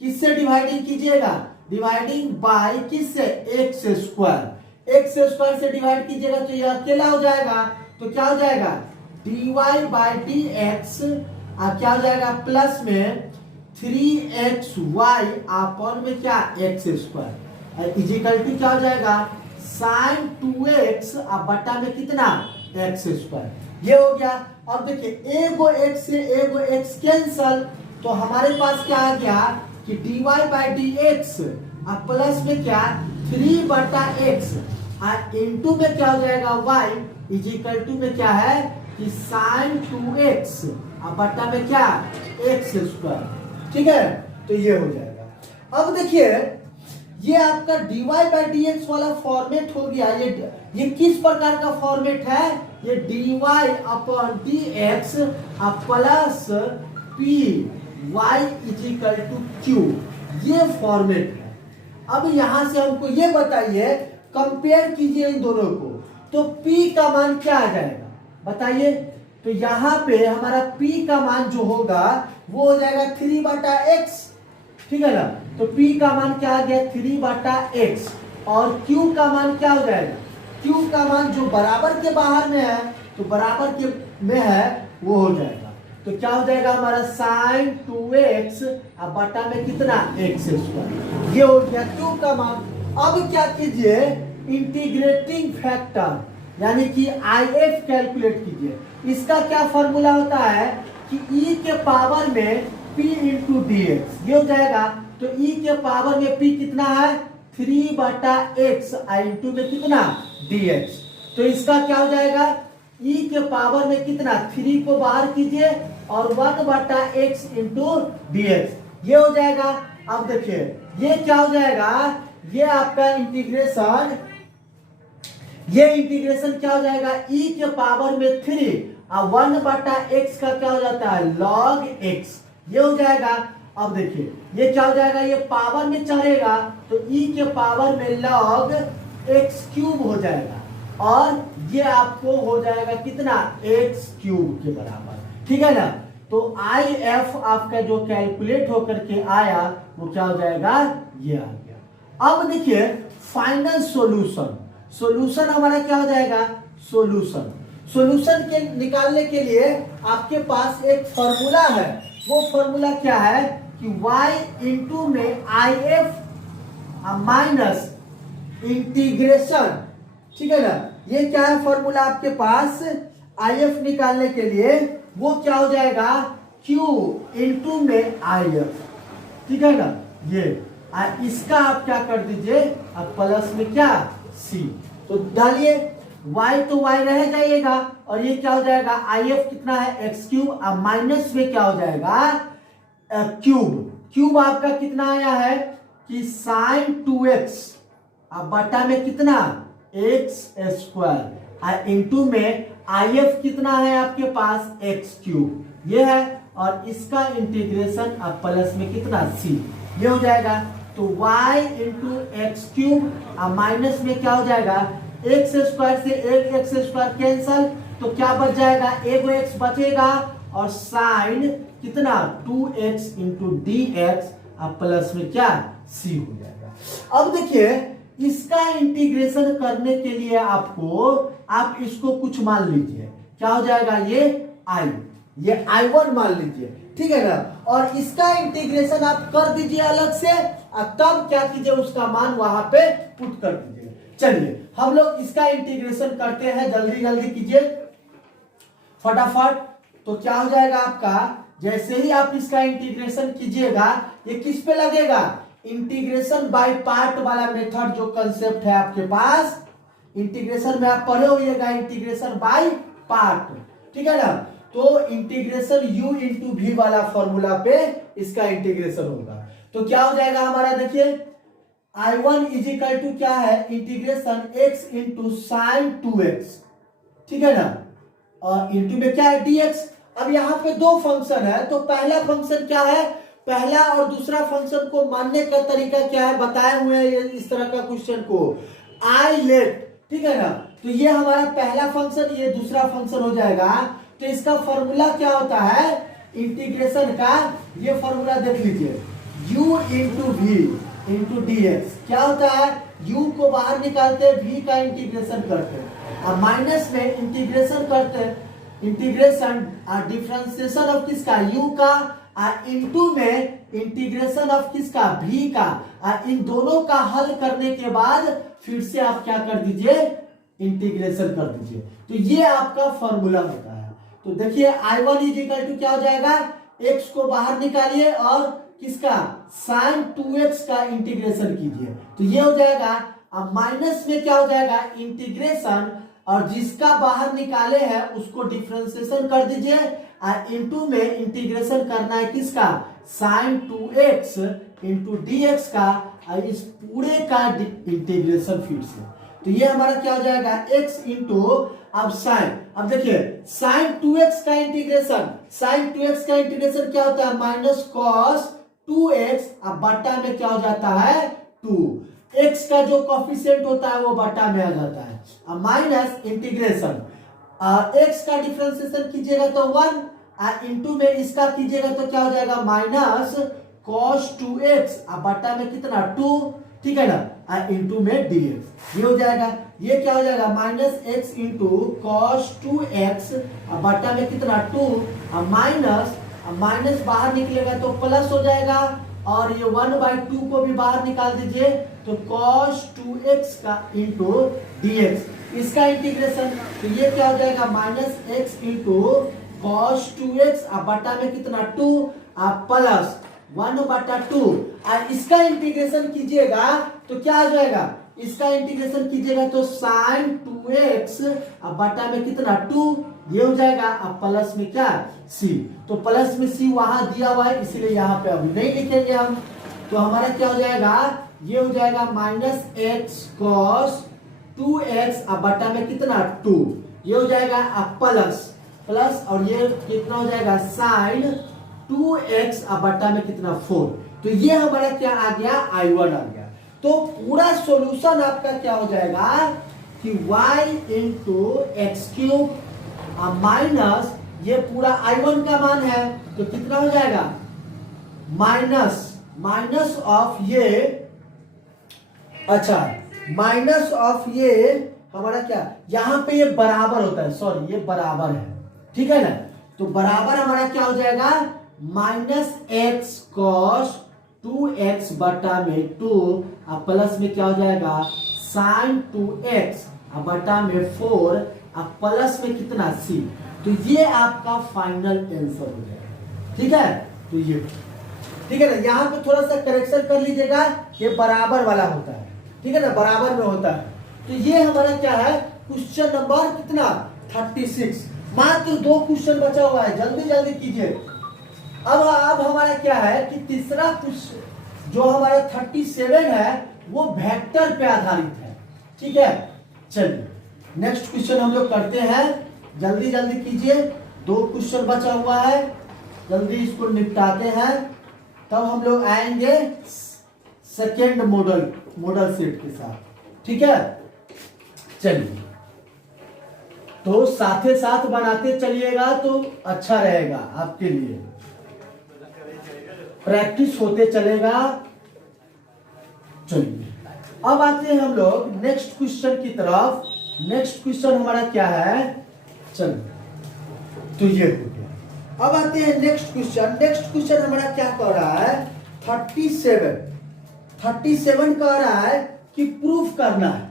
किससे डिवाइडिंग कीजिएगा, डिवाइडिंग बाय किससे, एक्स स्क्वायर। एक्स स्क्वायर से डिवाइड कीजिएगा तो ये अकेला हो जाएगा, तो क्या हो जाएगा dy बाई डी एक्स, क्या हो जाएगा प्लस में 3xy अपन में क्या एक्स स्क्वायर इजिकल टू क्या हो जाएगा साइन 2x बटा में कितना एक्स स्क्वायर। ये हो गया। अब देखिए एगो एक्स से एगो एक्स कैंसल, तो हमारे पास क्या आ गया कि dy by d x plus में क्या 3 बटा एक्स इंटू में क्या हो जाएगा y इजिकल टू में क्या है कि साइन 2x बटा में क्या एक्स स्क्वायर। ठीक है, तो ये हो जाएगा। अब देखिए ये आपका dy बाई डी एक्स वाला फॉर्मेट हो गया। ये किस प्रकार का फॉर्मेट है, ये dy upon d x plus p y equal to q, ये फॉर्मेट है। अब यहां से हमको ये बताइए, कंपेयर कीजिए इन दोनों को, तो P का मान क्या आ जाएगा बताइए। तो यहां पे हमारा P का मान जो होगा वो हो जाएगा 3 बटा एक्स, ठीक है ना। तो P का मान क्या आ गया 3 बटा एक्स, और Q का मान क्या हो जाएगा, Q का मान जो बराबर के बाहर में है तो बराबर के में है वो हो जाएगा। तो क्या हो जाएगा हमारा साइन 2x बटा में कितना एक्स स्क्वायर, ये हो गया Q का मान। अब क्या कीजिए इंटीग्रेटिंग फैक्टर यानी कि IF कैलकुलेट कीजिए। इसका क्या फॉर्मूला होता है कि e के पावर में p इंटू डी एक्स, ये हो जाएगा। तो e के पावर में p कितना है 3 बटा एक्स इंटू में कितना dx, तो इसका क्या हो जाएगा e के पावर में कितना 3 को बाहर कीजिए और 1 बटा एक्स इंटू dx, ये हो जाएगा। अब देखिए ये क्या हो जाएगा, ये आपका इंटीग्रेशन, ये इंटीग्रेशन क्या हो जाएगा e के पावर में 3 और 1 बटा एक्स का क्या हो जाता है log x, ये हो जाएगा। अब देखिए ये क्या हो जाएगा, ये पावर में चढ़ेगा तो e के पावर में log x क्यूब हो जाएगा, और ये आपको हो जाएगा कितना x क्यूब के बराबर, ठीक है ना। तो IF आपका जो कैलकुलेट होकर के आया वो क्या हो जाएगा, ये आ गया। अब देखिए फाइनल सॉल्यूशन, सॉल्यूशन हमारा क्या हो जाएगा, सॉल्यूशन के निकालने के लिए आपके पास एक फॉर्मूला है। वो फॉर्मूला क्या है कि y इंटू में IF माइनस इंटीग्रेशन, ठीक है ना। ये क्या है फॉर्मूला आपके पास IF निकालने के लिए, वो क्या हो जाएगा Q इंटू में IF, ठीक है ना। ये इसका आप क्या कर दीजिए अब प्लस में क्या C, तो डालिए y तो y रह जाइएगा, और ये क्या हो जाएगा IF कितना है x क्यूब, अब माइनस में क्या हो जाएगा क्यूब, क्यूब आपका कितना आया है कि साइन 2x अब बटा में कितना एक्स स्क्वायर इंटू में IF कितना है आपके पास x क्यूब, ये है, और इसका इंटीग्रेशन अब प्लस में कितना c, ये हो जाएगा। तो y into x cube minus में क्या हो जाएगा एक्स स्क्वायर से एक एक्स स्क्वायर कैंसल, तो क्या बच जाएगा एगो एक्स बचेगा, और साइन कितना 2x into d x plus में क्या c हो जाएगा। अब देखिए इसका इंटीग्रेशन करने के लिए आपको आप इसको कुछ मान लीजिए, क्या हो जाएगा ये ये I1 मान लीजिए, ठीक है ना, और इसका इंटीग्रेशन आप कर दीजिए अलग से, और तब क्या कीजिए उसका मान वहां पे पुट कर दीजिए। चलिए हम लोग इसका इंटीग्रेशन करते हैं, जल्दी जल्दी कीजिए फटाफट। तो क्या हो जाएगा आपका, जैसे ही आप इसका इंटीग्रेशन कीजिएगा ये किस पे लगेगा, इंटीग्रेशन बाय पार्ट वाला मेथड जो कंसेप्ट है आपके पास, इंटीग्रेशन में आप पढ़े होइएगा इंटीग्रेशन बाय पार्ट, ठीक है ना। तो इंटीग्रेशन u इंटू वी वाला फॉर्मूला पे इसका इंटीग्रेशन होगा। तो क्या हो जाएगा हमारा, देखिए I1 इजिकल टू क्या है integration x into sine 2x, ठीक है ना, और इंटू में क्या है dx। अब यहाँ पे दो फंक्शन है, तो पहला फंक्शन क्या है, पहला और दूसरा फंक्शन को मानने का तरीका क्या है बताए हुए हैं इस तरह का क्वेश्चन को, I लेट, ठीक है ना। तो ये हमारा पहला फंक्शन, ये दूसरा फंक्शन हो जाएगा। तो इसका फॉर्मूला क्या होता है इंटीग्रेशन का, ये फॉर्मूला देख लीजिए, u into v into d x. क्या होता है, u को बाहर निकालते हैं, v का इंटीग्रेशन करते हैं, और माइनस में इंटीग्रेशन करते हैं, इंटीग्रेशन डिफरेंशिएशन ऑफ किसका, u का, इनटू में इंटीग्रेशन ऑफ किसका, v का। इन दोनों का हल करने के बाद फिर से आप क्या कर दीजिए, इंटीग्रेशन कर दीजिए। तो ये आपका फॉर्मूला होता है। तो देखिए I1 इक्वल टू क्या हो जाएगा, x को बाहर निकालिए और किसका, sin 2x का इंटीग्रेशन कीजिए। तो ये हो जाएगा, अब माइनस में क्या हो जाएगा इंटीग्रेशन, और जिसका बाहर निकाले हैं उसको डिफरेंशिएशन कर दीजिए, और इनटू में इंटीग्रेशन करना है किसका, sin 2x इंटू dx का, और इस पूरे का इंटीग्रेशन फिर से। तो ये हमारा क्या हो जाएगा x इंटू, अब साइन, अब देखिए sin 2x का इंटीग्रेशन, sin 2x का इंटीग्रेशन क्या होता है, माइनस कॉस 2x, अब बट्टा में क्या हो जाता है 2, x का जो कोफिशिएंट होता है वो बट्टा में आ जाता है, अब माइनस इंटीग्रेशन, x का डिफरेंशिएशन कीजिएगा तो 1, इंटू में इसका कीजिएगा तो क्या हो जाएगा माइनस cos 2x, अब बट्टा में कितना 2, ठीक है ना, इंटू में dx, ये हो जाएगा, ये क्या हो जाएगा minus x into cos 2x, अब बट्टा में कितना 2, अब माइनस, अब माइनस बाहर निकलेगा तो प्लस हो जाएगा, और ये 1/2 को भी बाहर निकाल दीजिए तो cos 2x का इंटू dx, इसका इंटीग्रेशन, तो ये क्या हो जाएगा minus x into cos 2x, अब बट्टा में कितना 2, अब प्लस 1/2, और इसका इंटीग्रेशन कीजिएगा तो क्या आ जाएगा, इसका इंटीग्रेशन कीजिएगा तो sin 2x, अब बटा में कितना 2, ये हो जाएगा, अब प्लस में क्या c, तो प्लस में c वहां दिया हुआ है इसीलिए यहाँ पे अभी नहीं लिखेंगे हम। तो हमारा क्या हो जाएगा, ये हो जाएगा माइनस x cos 2x, अब बटा में कितना 2, ये हो जाएगा, अब प्लस प्लस, और ये कितना हो जाएगा sin 2x, अब बटा में कितना 4। तो ये हमारा क्या आ गया, I1 आ गया। तो पूरा सॉल्यूशन आपका क्या हो जाएगा कि y into x cube minus, ये पूरा I1 का मान है तो कितना हो जाएगा माइनस, माइनस ऑफ ये, अच्छा माइनस ऑफ ये हमारा क्या, यहां पे ये बराबर होता है, सॉरी ये बराबर है, ठीक है ना। तो बराबर हमारा क्या हो जाएगा माइनस एक्स कॉस 2x बटा में 2, अब प्लस में क्या हो जाएगा sin 2x, अब बटा में 4, अब प्लस में कितना c। तो ये आपका फाइनल आंसर हो जाएगा, ठीक है। तो ये ठीक है ना, यहाँ पे थोड़ा सा करेक्शन कर लीजिएगा, ये बराबर वाला होता है, ठीक है ना, बराबर में होता है। तो ये हमारा क्या है क्वेश्चन नंबर कितना 36, मात्र 2 क्वेश्चन बचा हुआ है, जल्दी जल्दी कीजिए। अब हमारा क्या है कि तीसरा क्वेश्चन जो हमारा 37 है वो वेक्टर पे आधारित है, ठीक है। चलिए नेक्स्ट क्वेश्चन हम लोग करते हैं, जल्दी जल्दी कीजिए, 2 क्वेश्चन बचा हुआ है, जल्दी इसको निपटाते हैं, तब हम लोग आएंगे सेकेंड मॉडल सेट के साथ, ठीक है। चलिए तो साथे साथ बनाते चलिएगा तो अच्छा रहेगा आपके लिए, प्रैक्टिस होते चलेगा। चलिए अब आते हैं हम लोग नेक्स्ट क्वेश्चन की तरफ। नेक्स्ट क्वेश्चन हमारा क्या है, चलिए तो ये हो गया। अब आते हैं नेक्स्ट क्वेश्चन। नेक्स्ट क्वेश्चन हमारा क्या कह रहा है 37 कह रहा है कि प्रूफ करना है,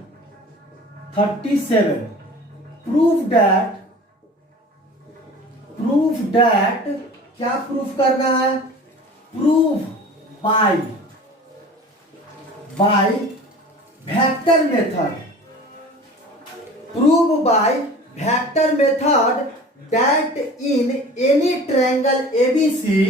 37 प्रूफ दैट क्या प्रूफ करना है, proof by vector method, prove by vector method that in any triangle ABC.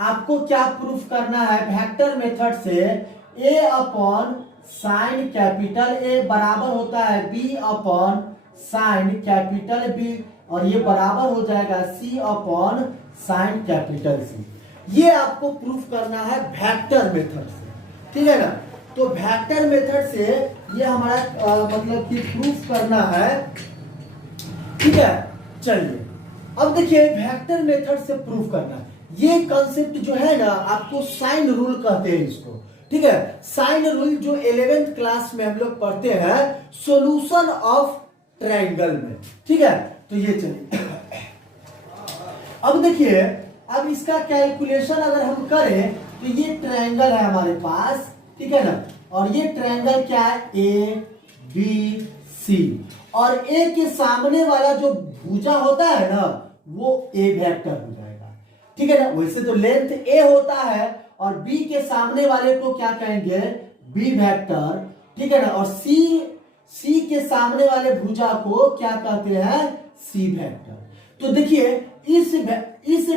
आपको क्या प्रूफ करना है वेक्टर मेथड से, a upon sine capital A बराबर होता है b upon sine capital B, और ये बराबर हो जाएगा c upon sine capital C। ये आपको प्रूफ करना है वेक्टर मेथड से, ठीक है ना। तो वेक्टर मेथड से ये हमारा मतलब कि प्रूफ करना है। ठीक है, चलिए अब देखिए वेक्टर मेथड से प्रूफ करना है। ये कॉन्सेप्ट जो है ना, आपको साइन रूल कहते हैं इसको। ठीक है, साइन रूल जो 11th क्लास में हम लोग पढ़ते हैं सॉल्यूशन ऑफ ट्रायंगल में। ठीक है, तो ये चलिए अब देखिए, अब इसका कैलकुलेशन अगर हम करें तो ये ट्रायंगल है हमारे पास। ठीक है ना, और ये ट्रायंगल क्या है, ए बी सी, और ए के सामने वाला जो भुजा होता है ना वो ए वेक्टर हो जाएगा। ठीक है ना, वैसे तो लेंथ ए होता है और बी के सामने वाले को क्या कहेंगे, बी वेक्टर। ठीक है ना, और सी के सामने वाले भुजा को क्या कहते हैं, सी वेक्टर। तो देखिए इस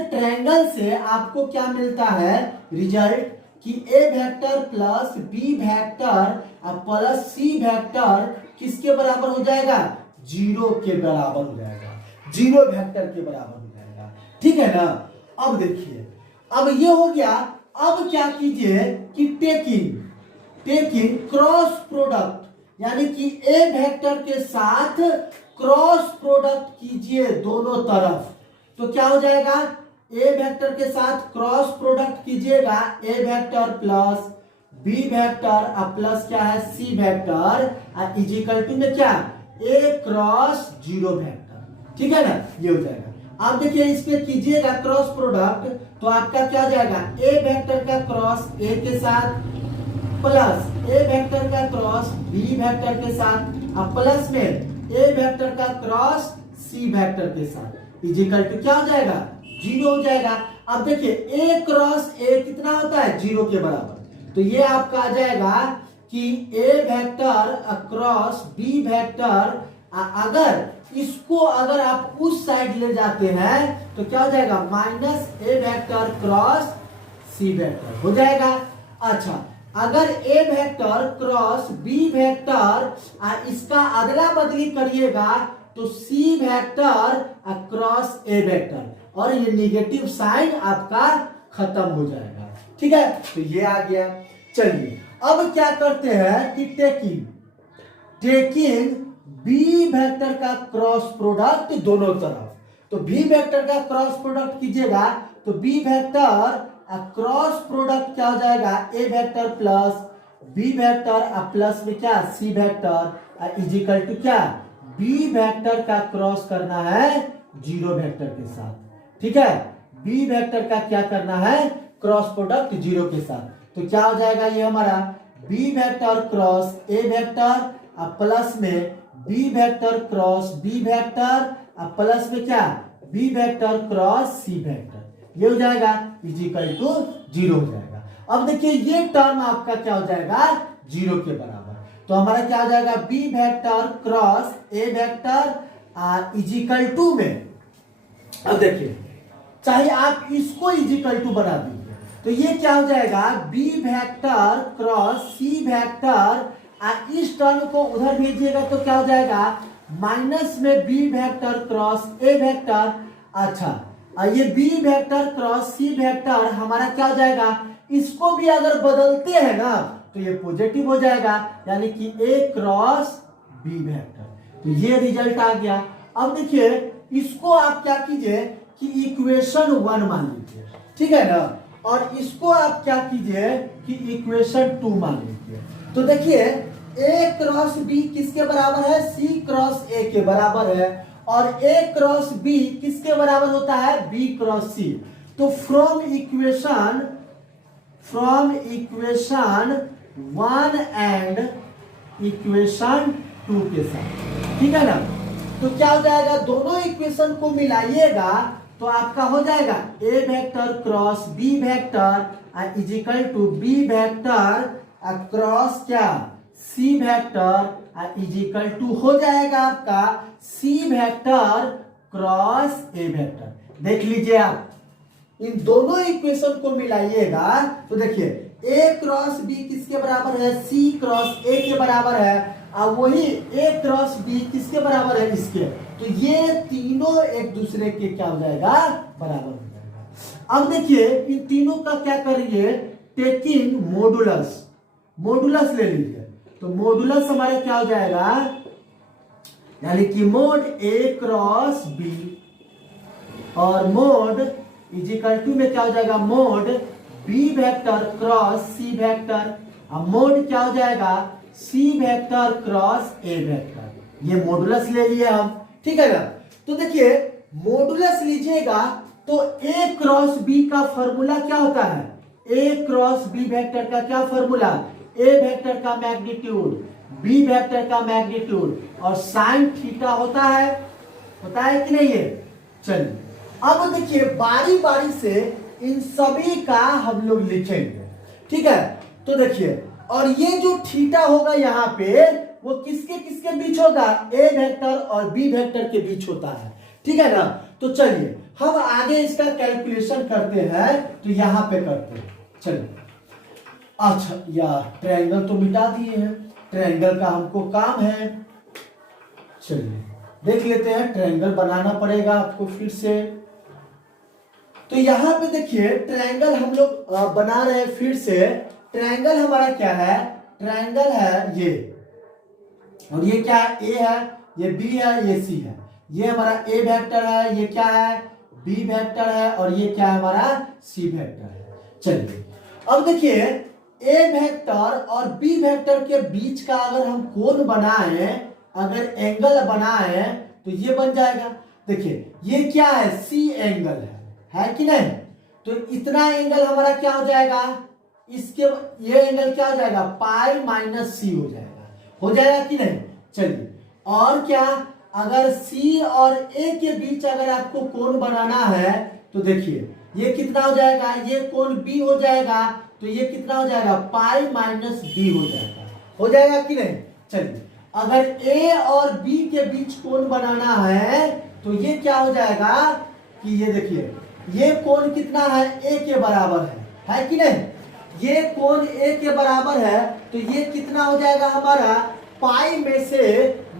ट्रायंगल से आपको क्या मिलता है रिजल्ट, कि A vector plus B vector plus C vector किसके बराबर हो जाएगा, जीरो के बराबर हो जाएगा, जीरो वेक्टर के बराबर हो जाएगा। ठीक है ना, अब देखिए, अब ये हो गया। अब क्या कीजिए कि टेकिंग क्रॉस प्रोडक्ट, यानी कि ए वेक्टर के साथ क्रॉस प्रोडक्ट कीजिए दोनों तरफ। तो क्या हो जाएगा, ए वेक्टर के साथ क्रॉस प्रोडक्ट कीजिएगा, A vector plus B vector plus क्या है, C vector is equal to में क्या, ए क्रॉस जीरो वेक्टर। ठीक है ना, ये हो जाएगा। आप देखिए इस पे कीजिएगा क्रॉस प्रोडक्ट, तो आपका क्या हो जाएगा, ए वेक्टर का क्रॉस ए के साथ प्लस ए वेक्टर का क्रॉस बी वेक्टर के साथ प्लस में ए वेक्टर का क्रॉस सी वेक्टर के साथ इज इक्वल टू क्या हो जाएगा, जीरो हो जाएगा। अब देखिए ए क्रॉस ए कितना होता है, जीरो के बराबर। तो ये आपका आ जाएगा कि A vector cross B vector, अगर इसको अगर आप उस साइड ले जाते हैं तो क्या हो जाएगा, माइनस ए वेक्टर क्रॉस सी वेक्टर हो जाएगा। अच्छा, अगर ए वेक्टर क्रॉस बी वेक्टर इसका अदला बदली करिएगा तो सी वेक्टर क्रॉस ए वेक्टर, और ये निगेटिव साइन आपका खत्म हो जाएगा। ठीक है, तो ये आ गया। चलिए अब क्या करते हैं कि टेकिंग बी वेक्टर का क्रॉस प्रोडक्ट दोनों तरफ। तो बी वेक्टर का क्रॉस प्रोडक्ट कीजिएगा तो बी वेक्टर क्रॉस प्रोडक्ट क्या हो जाएगा, A vector plus B vector plus में क्या, C vector is equal to क्या, बी वेक्टर का क्रॉस करना है जीरो वेक्टर के साथ। ठीक है, बी वेक्टर का क्या करना है, क्रॉस प्रोडक्ट जीरो के साथ। तो क्या हो जाएगा, ये हमारा बी वेक्टर क्रॉस ए वेक्टर प्लस में B vector cross B vector plus में क्या, बी वेक्टर क्रॉस सी वेक्टर, ये हो जाएगा इज इक्वल टू जीरो हो जाएगा। अब देखिए ये टर्म आपका क्या हो जाएगा, जीरो के बराबर। तो हमारा क्या हो जाएगा, b vector cross A vector is equal to में, अब देखिए चाहे आप इसको इज इक्वल टू बना दीजिए तो ये क्या हो जाएगा, बी वेक्टर क्रॉस सी वेक्टर, इस टर्म को उधर भेजिएगा तो क्या हो जाएगा, माइनस में बी वेक्टर क्रॉस ए वेक्टर। अच्छा, ये बी वेक्टर क्रॉस सी वेक्टर हमारा क्या हो जाएगा, इसको भी अगर बदलते हैं ना तो ये पॉजिटिव हो जाएगा, यानी कि ए क्रॉस बी वेक्टर। तो ये रिजल्ट आ गया। अब देखिए इसको आप क्या कीजिए कि इक्वेशन 1 मान लीजिए। ठीक है ना, और इसको आप क्या कीजिए कि इक्वेशन 2 मान लीजिए। तो देखिए ए क्रॉस बी किसके बराबर है, सी क्रॉस ए के बराबर है, और ए क्रॉस बी किसके बराबर होता है, बी क्रॉस सी। तो फ्रॉम इक्वेशन 1 एंड इक्वेशन 2 के साथ। ठीक है ना, तो क्या हो जाएगा, दोनों इक्वेशन को मिलाइएगा तो आपका हो जाएगा A vector cross B vector is equal to B vector cross क्या, C vector is equal to हो जाएगा आपका सी वेक्टर क्रॉस ए वेक्टर। देख लीजिए आप इन दोनों इक्वेशन को मिलाइएगा तो देखिए ए क्रॉस बी किसके बराबर है, सी क्रॉस ए के बराबर है, और वही ए क्रॉस बी किसके बराबर है, इसके। तो ये तीनों एक दूसरे के क्या हो जाएगा, बराबर हो जाएगा। अब देखिए इन तीनों का क्या करिए, टेकिंग मॉडुलस। मॉडुलस ले लीजिए, तो मॉडुलस हमारे क्या हो जाएगा, यानी कि मोड ए क्रॉस बी और मोड इज इक्वल टू में क्या हो जाएगा, mode B vector cross C vector. अब मोड क्या हो जाएगा, सी वेक्टर क्रॉस ए वेक्टर। ये मॉडुलस ले लिए हम, ठीक है ना। तो देखिए मॉडुलस लीजिएगा तो ए क्रॉस बी का फॉर्मूला क्या होता है, ए क्रॉस बी वेक्टर का क्या फॉर्मूला, ए वेक्टर का मैग्नीट्यूड बी वेक्टर का मैग्नीट्यूड और साइन थीटा होता है कि नहीं है। चलिए अब देखिए बारी बारी से इन सभी का हम लोग लिखेंगे, ठीक है। तो देखिए और ये जो थीटा होगा यहाँ पे वो किसके किसके बीच होगा, ए वेक्टर और बी वेक्टर के बीच होता है, ठीक है ना। तो चलिए हम आगे इसका कैलकुलेशन करते हैं, तो यहां पे करते हैं। चलिए अच्छा यार ट्रायंगल तो मिटा दिए हैं, ट्रायंगल का हमको काम है। चलिए देख लेते हैं, ट्रायंगल बनाना पड़ेगा आपको फिर से। तो यहां पे देखिए ट्रायंगल हम लोग बना रहे हैं फिर से। ट्रायंगल हमारा क्या है, ट्रायंगल है ये, और ये क्या है, ए है, ये बी है, ये सी है। ये हमारा ए वेक्टर है, ये क्या है, बी वेक्टर है, और ये क्या है हमारा सी वेक्टर है। चलिए अब देखिए ए वेक्टर और बी वेक्टर के बीच का अगर हम कोण बनाए, अगर एंगल बनाए तो ये बन जाएगा। देखिए ये क्या है, सी एंगल है कि नहीं। तो इतना एंगल हमारा क्या हो जाएगा, इसके ये एंगल क्या हो जाएगा, पाई माइनस सी हो जाएगा कि नहीं। चलिए और क्या, अगर सी और ए के बीच अगर आपको कोण बनाना है तो देखिए ये कितना हो जाएगा, ये कोण बी हो जाएगा, तो ये कितना हो जाएगा, पाई माइनस बी हो जाएगा कि नहीं। चलिए अगर ए और बी के बीच कोण बनाना है तो ये क्या हो जाएगा कि ये देखिए ये कोण कितना है, ए के बराबर है कि नहीं। ये कोण ए के बराबर है तो ये कितना हो जाएगा हमारा, पाई में से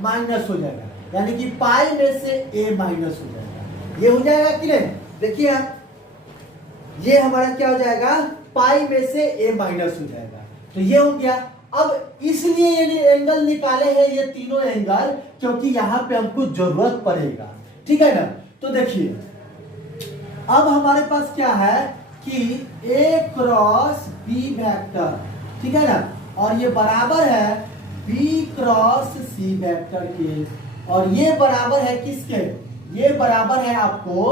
माइनस हो जाएगा, यानी कि पाई में से ए माइनस हो जाएगा। ये हो जाएगा कि नहीं, देखिए आप ये हमारा क्या हो जाएगा, पाई में से ए माइनस हो जाएगा। तो ये हो गया। अब इसलिए ये एंगल निकाले हैं ये तीनों एंगल, क्योंकि यहां पे हमको जरूरत पड़ेगा, ठीक है ना। तो देखिए अब हमारे पास क्या है कि ए क्रॉस बी वेक्टर, ठीक है ना, और ये बराबर है बी क्रॉस सी वेक्टर के, और ये बराबर है किसके, ये बराबर है आपको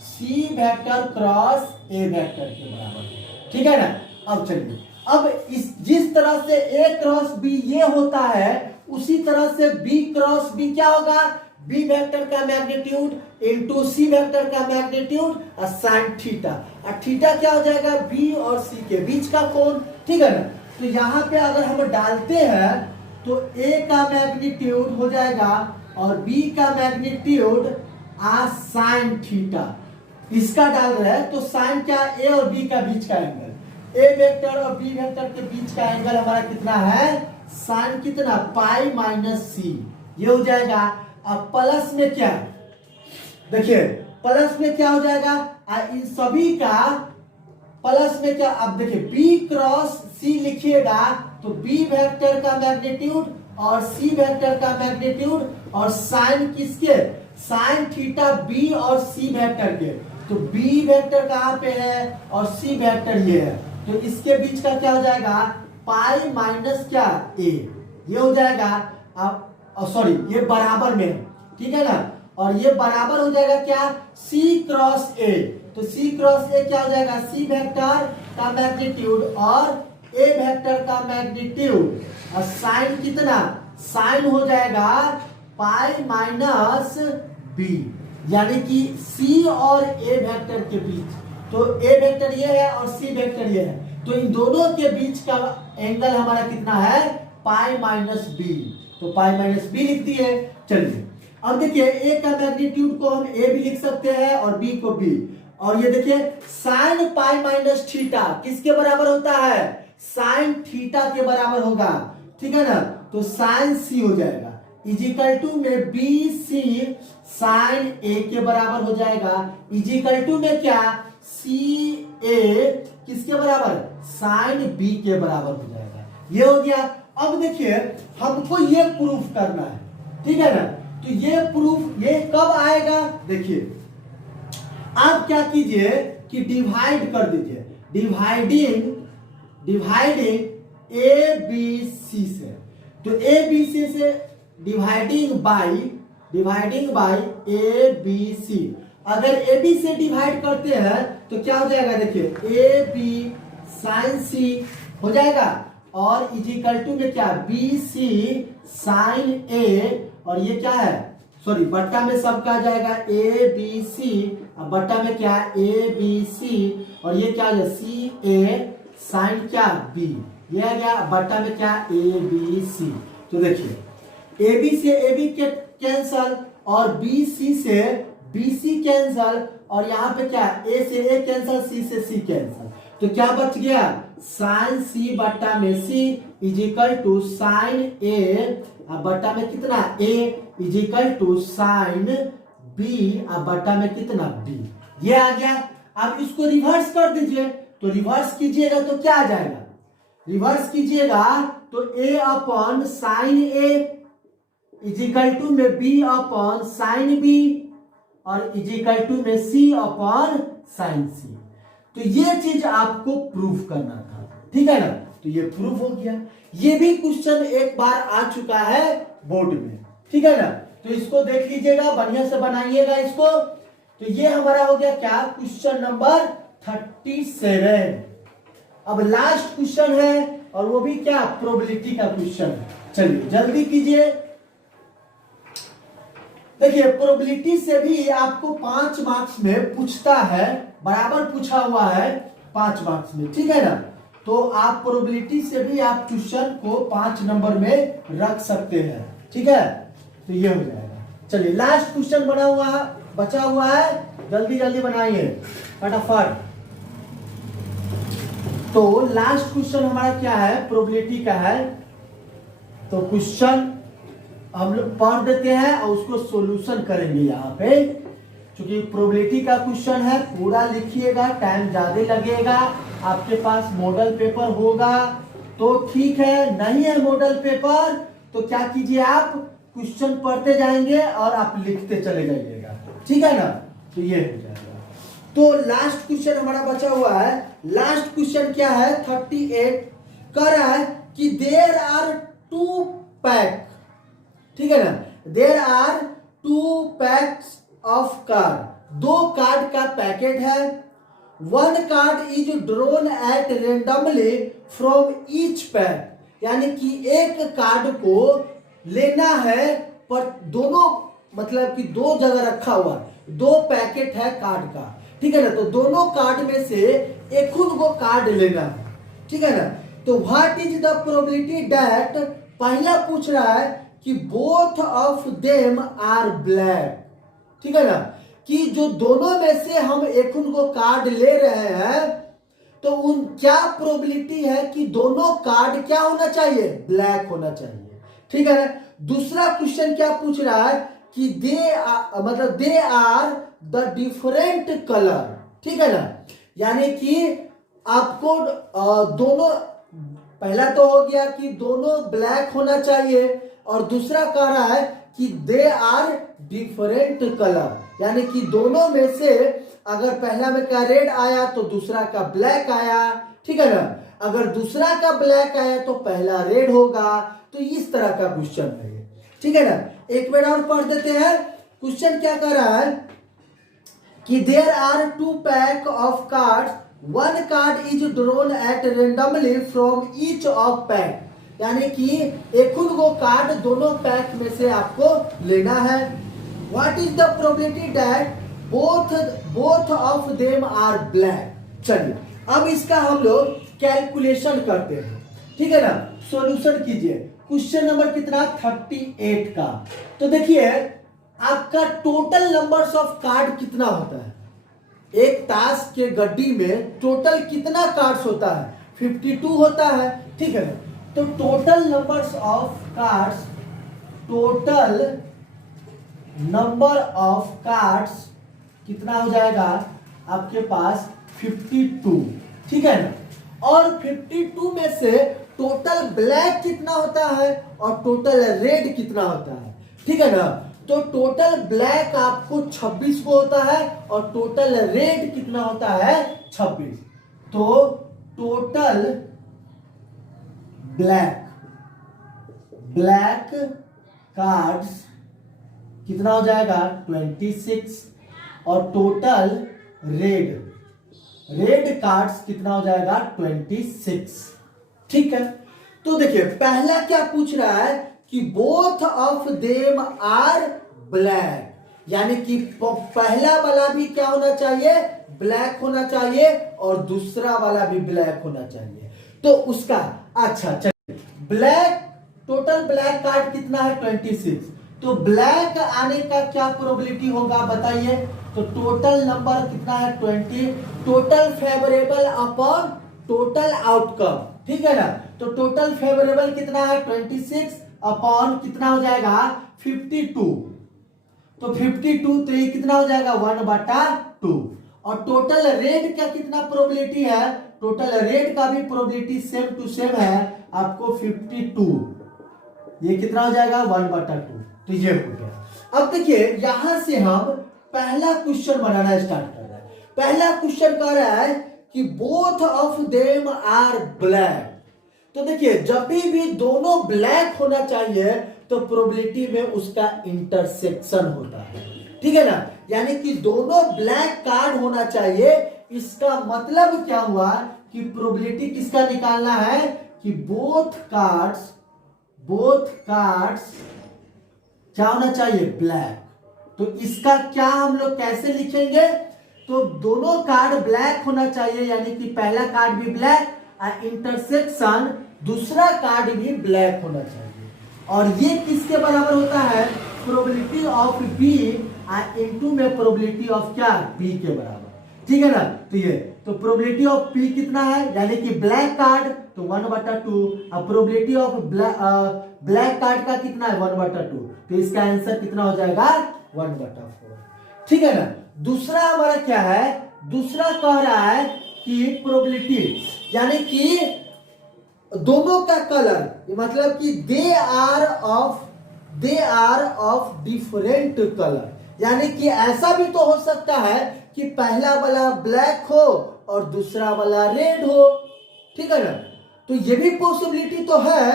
सी वेक्टर क्रॉस ए वेक्टर के बराबर, ठीक है ना। अब चलिए अब इस जिस तरह से ए क्रॉस बी ये होता है, उसी तरह से बी क्रॉस बी क्या होगा, बी वेक्टर का मैग्नीट्यूड इनटू सी वेक्टर का मैग्नीट्यूड और साइन थीटा, और थीटा क्या हो जाएगा, बी और सी के बीच का कोण, ठीक है ना। तो यहाँ पे अगर हम डालते हैं तो ए का मैग्नीट्यूड हो जाएगा और बी का मैग्नीट्यूड साइन थीटा, इसका डाल रहे हैं तो साइन क्या, ए और बी का बीच का एंगल, ए वेक्टर और बी वेक्टर के बीच का एंगल हमारा कितना है, साइन कितना, पाई माइनस सी, ये हो जाएगा। अब प्लस में क्या, देखिए प्लस में क्या हो जाएगा, इन सभी का प्लस में क्या, अब देखिए बी क्रॉस सी लिखिएगा तो बी वेक्टर का मैग्नीट्यूड और सी वेक्टर का मैग्नीट्यूड और साइन किसके, साइन थीटा बी और सी वेक्टर के, तो बी वेक्टर कहां पे है और सी वेक्टर ये है, तो इसके बीच का क्या हो जाएगा, पाई माइनस क्या ए, ये हो जाएगा। अब सॉरी ये बराबर में है, ठीक है ना, और ये बराबर हो जाएगा क्या, सी क्रॉस ए, तो सी क्रॉस ए क्या हो जाएगा, सी वेक्टर का मैग्नीट्यूड और ए वेक्टर का मैग्नीट्यूड, और साइन कितना, साइन हो जाएगा पाई माइनस बी, यानी कि सी और ए वेक्टर के बीच, तो ए वेक्टर ये है और सी वेक्टर ये है, तो इन दोनों के बीच का एंगल हमारा कितना है, पाई माइनस बी, तो पाई माइनस बी लिख दिए। चलिए अब देखिए ए का मैग्नीट्यूड को हम ए भी लिख सकते हैं और बी को बी, और ये देखिए साइन पाई माइनस थीटा किसके बराबर होता है, साइन थीटा के बराबर होगा, ठीक है ना, तो साइन सी हो जाएगा इजिकल टू में बी सी साइन ए के बराबर हो जाएगा, इजिकल टू में क्या, सी ए किसके बराबर, साइन बी के बराबर हो जाएगा, ये हो गया। अब देखिए हमको ये प्रूफ करना है, ठीक है ना। तो ये प्रूफ ये कब आएगा, देखिए आप क्या कीजिए कि डिवाइड कर दीजिए, डिवाइडिंग ए बी सी से। तो ए बी सी से dividing by a b c. अगर ए बी से डिवाइड करते हैं तो क्या हो जाएगा, देखिए ए बी साइन सी हो जाएगा, और इजिकल टू में क्या बी सी साइन ए, और ये क्या है, सॉरी बट्टा में सबका आ जाएगा ए बी सी, अब बट्टा में क्या ए बी सी, और ये क्या है सी ए साइन क्या बी, ये आ गया बट्टा में क्या ए बी सी। तो देखिए ए बी से ए बी कैंसल, और बी सी से बी सी कैंसल, और यहाँ पे क्या ए से ए कैंसल, सी से सी कैंसल। तो क्या बच गया, साइन सी बट्टा में सी इजिकल टू साइन ए, अब बट्टा में कितना ए इजिकल टू साइन बी, अब बट्टा में कितना बी, ये आ गया। अब इसको रिवर्स कर दीजिए, तो रिवर्स कीजिएगा तो क्या आ जाएगा, रिवर्स कीजिएगा तो A upon sine A equal to में बी अपॉन साइन बी, और इजिकल टू में सी अपॉन साइन सी। तो ये चीज आपको प्रूफ करना था, ठीक है ना। तो ये प्रूफ हो गया। ये भी क्वेश्चन एक बार आ चुका है बोर्ड में, ठीक है ना। तो इसको देख लीजिएगा, बढ़िया से बनाइएगा इसको। तो ये हमारा हो गया क्या, क्वेश्चन नंबर 37। अब लास्ट क्वेश्चन है, और वो भी क्या प्रोबेबिलिटी का क्वेश्चन है। चलिए जल्दी कीजिए। देखिए प्रोबेबिलिटी से भी आपको 5 मार्क्स में पूछता है, बराबर पूछा हुआ है 5 मार्क्स में, ठीक है ना। तो आप प्रोबेबिलिटी से भी आप क्वेश्चन को 5 नंबर में रख सकते हैं, ठीक है। तो ये हो जाएगा। चलिए लास्ट क्वेश्चन बचा हुआ है, जल्दी जल्दी बनाइए फटाफट। तो लास्ट क्वेश्चन हमारा क्या है, प्रोबेबिलिटी का है। तो क्वेश्चन हम लोग पढ़ देते हैं और उसको सॉल्यूशन करेंगे यहाँ पे, क्योंकि प्रोबेबिलिटी का क्वेश्चन है। पूरा लिखिएगा, टाइम ज्यादा लगेगा। आपके पास मॉडल पेपर होगा तो ठीक है, नहीं है मॉडल पेपर तो क्या कीजिए, आप क्वेश्चन पढ़ते जाएंगे और आप लिखते चले जाइएगा, ठीक है ना। तो ये हो जाएगा। तो लास्ट क्वेश्चन हमारा बचा हुआ है। लास्ट क्वेश्चन क्या है, 38 कह रहा है कि देयर आर 2 पैक, ठीक है ना, there are 2 packs of card, 2 card का पैकेट है। 1 card is drawn at randomly from each pack, यानी कि एक कार्ड को लेना है, पर दोनों मतलब कि 2 जगह रखा हुआ है, 2 पैकेट है कार्ड का, ठीक है ना। तो दोनों कार्ड में से एक को कार्ड लेना है, ठीक है ना। तो what is the probability that, पहला पूछ रहा है कि both of them are black, ठीक है ना, कि जो दोनों में से हम एक को कार्ड ले रहे हैं, तो उन क्या प्रोबेबिलिटी है कि दोनों कार्ड क्या होना चाहिए, ब्लैक होना चाहिए, ठीक है ना। दूसरा क्वेश्चन क्या पूछ रहा है कि they are the different colour, ठीक है ना, यानी कि आपको दोनों, पहला तो हो गया कि दोनों ब्लैक होना चाहिए, और दूसरा कह रहा है कि दे आर डिफरेंट कलर, यानी कि दोनों में से अगर पहला में का रेड आया तो दूसरा का ब्लैक आया, ठीक है ना। अगर दूसरा का ब्लैक आया तो पहला रेड होगा। तो इस तरह का क्वेश्चन है ये, ठीक है ना। एक बार और पढ़ देते हैं। क्वेश्चन क्या कह रहा है कि there are 2 pack of cards, 1 card is drawn at randomly from each of pack, यानी कि एक को कार्ड दोनों पैक में से आपको लेना है। What is the probability that both of them are black. चलिए अब इसका हम लोग कैलकुलेशन करते हैं, ठीक है ना। सॉल्यूशन कीजिए। क्वेश्चन नंबर कितना, 38 का। तो देखिए आपका टोटल नंबर्स ऑफ कार्ड कितना होता है, एक ताश के गड्डी में टोटल कितना कार्ड्स होता है, 52 होता है, ठीक है ना। तो total numbers of cards, total number of cards कितना हो जाएगा आपके पास 52, ठीक है ना। और 52 में से टोटल ब्लैक कितना होता है और टोटल रेड कितना होता है, ठीक है ना। तो टोटल ब्लैक आपको 26 को होता है और टोटल रेड कितना होता है 26। तो टोटल ब्लैक कार्ड्स कितना हो जाएगा 26 और टोटल रेड कार्ड्स कितना हो जाएगा 26, ठीक है। तो देखिए पहला क्या पूछ रहा है कि both of them are black, यानी कि पहला वाला भी क्या होना चाहिए, ब्लैक होना चाहिए और दूसरा वाला भी ब्लैक होना चाहिए। तो उसका अच्छा चलिए, ब्लैक टोटल ब्लैक कार्ड कितना है 26, तो ब्लैक आने का क्या प्रोबेबिलिटी होगा बताइए। तो टोटल नंबर कितना है 20, total favourable upon total outcome, ठीक है ना। तो टोटल फेवरेबल कितना है 26 अपॉन कितना हो जाएगा 52, तो 52 तो ये कितना हो जाएगा 1/2। और टोटल रेड का कितना प्रोबेबिलिटी है, टोटल रेड का भी प्रोबेबिलिटी सेम टू सेम है आपको 52, ये कितना हो जाएगा 1/2। तो ये हो गया। अब देखिए यहां से हम पहला क्वेश्चन बनाना स्टार्ट कर रहे हैं। पहला क्वेश्चन कह रहा है कि both of them are black. तो देखिए जब भी दोनों ब्लैक होना चाहिए तो प्रोबेबिलिटी में उसका इंटरसेक्शन होता है, ठीक है ना। यानी कि दोनों ब्लैक कार्ड होना चाहिए। इसका मतलब क्या हुआ कि प्रोबेबिलिटी किसका निकालना है कि बोथ कार्ड्स क्या होना चाहिए ब्लैक। तो इसका क्या हम लोग कैसे लिखेंगे, तो दोनों कार्ड ब्लैक होना चाहिए, यानी कि पहला कार्ड भी ब्लैक और इंटरसेक्शन दूसरा कार्ड भी ब्लैक होना चाहिए। और ये किसके बराबर होता है, प्रोबेबिलिटी ऑफ बी इनटू में प्रोबेबिलिटी ऑफ क्या बी के बराबर, ठीक है ना। तो ये तो प्रोबेबिलिटी ऑफ पी कितना है, यानी कि ब्लैक कार्ड तो 1/2 और प्रोबेबिलिटी ऑफ ब्लैक कार्ड का कितना है 1/2। तो इसका आंसर कितना हो जाएगा 1/4, ठीक है ना। दूसरा हमारा क्या है, दूसरा कह रहा है कि प्रोबेबिलिटी यानी कि दोनों का कलर, मतलब कि they are of different colour, यानी कि ऐसा भी तो हो सकता है कि पहला वाला ब्लैक हो और दूसरा वाला रेड हो, ठीक है ना। तो ये भी पॉसिबिलिटी तो है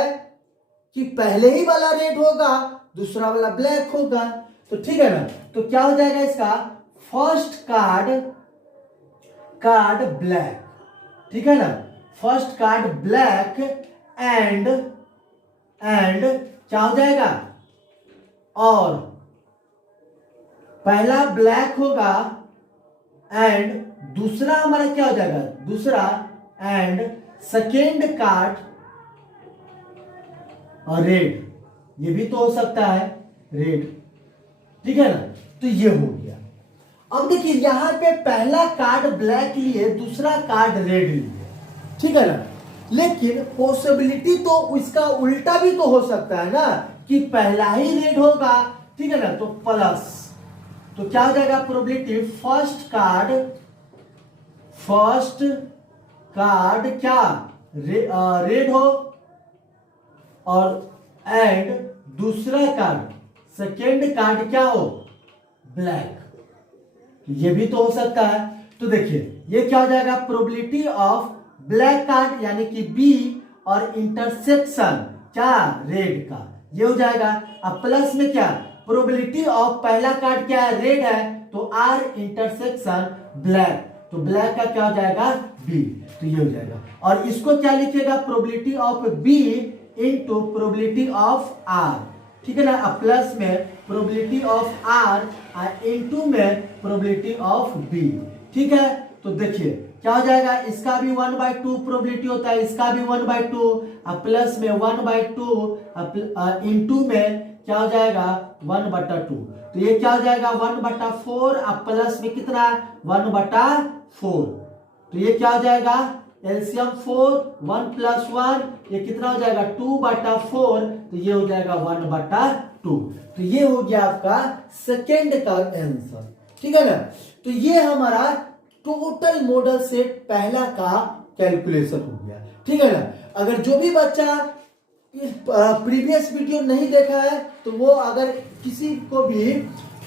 कि पहले ही वाला रेड होगा दूसरा वाला ब्लैक होगा, तो ठीक है ना। तो क्या हो जाएगा इसका फर्स्ट कार्ड ब्लैक, ठीक है ना। फर्स्ट कार्ड ब्लैक एंड क्या हो जाएगा, और पहला ब्लैक होगा एंड दूसरा हमारा क्या हो जाएगा, दूसरा एंड सेकेंड कार्ड और रेड, ये भी तो हो सकता है रेड, ठीक है ना। तो ये हो गया। अब देखिए यहां पे पहला कार्ड ब्लैक लिए दूसरा कार्ड रेड लिए, ठीक है ना। लेकिन पॉसिबिलिटी तो इसका उल्टा भी तो हो सकता है ना कि पहला ही रेड होगा, ठीक है ना। तो प्लस, तो क्या हो जाएगा प्रोबेबिलिटी फर्स्ट कार्ड क्या रेड हो और एंड दूसरा कार्ड सेकेंड कार्ड क्या हो ब्लैक, ये भी तो हो सकता है। तो देखिए ये क्या हो जाएगा प्रोबेबिलिटी ऑफ ब्लैक कार्ड यानी कि बी और इंटरसेक्शन क्या रेड का, ये हो जाएगा। अब प्लस में क्या प्रोबेबिलिटी ऑफ पहला कार्ड क्या है रेड है तो आर इंटरसेक्शन ब्लैक, तो ब्लैक का क्या हो जाएगा बी, तो ये हो जाएगा। और इसको क्या लिखिएगा probability of B into probability of R, ठीक है ना। अब प्लस में प्रोबेबिलिटी ऑफ आर इनटू में प्रोबेबिलिटी ऑफ बी, ठीक है। तो देखिए क्या हो जाएगा, इसका भी 1/2 प्रोबेबिलिटी होता है, इसका भी 1/2 अब प्लस में 1/2 इनटू में क्या हो जाएगा 1/2, तो ये क्या हो जाएगा 1/4 अब प्लस में कितना 1/4, तो ये क्या हो जाएगा एलसीएम 4 1 + 1 ये कितना हो जाएगा 2/4, तो ये हो जाएगा 1/2। तो ये हो गया आपका सेकेंड का आंसर, ठीक है ना। तो ये हमारा टोटल मॉडल सेट पहला का कैलकुलेशन हो गया, ठीक है ना। अगर जो भी बच्चा प्रीवियस वीडियो नहीं देखा है तो वो अगर किसी को भी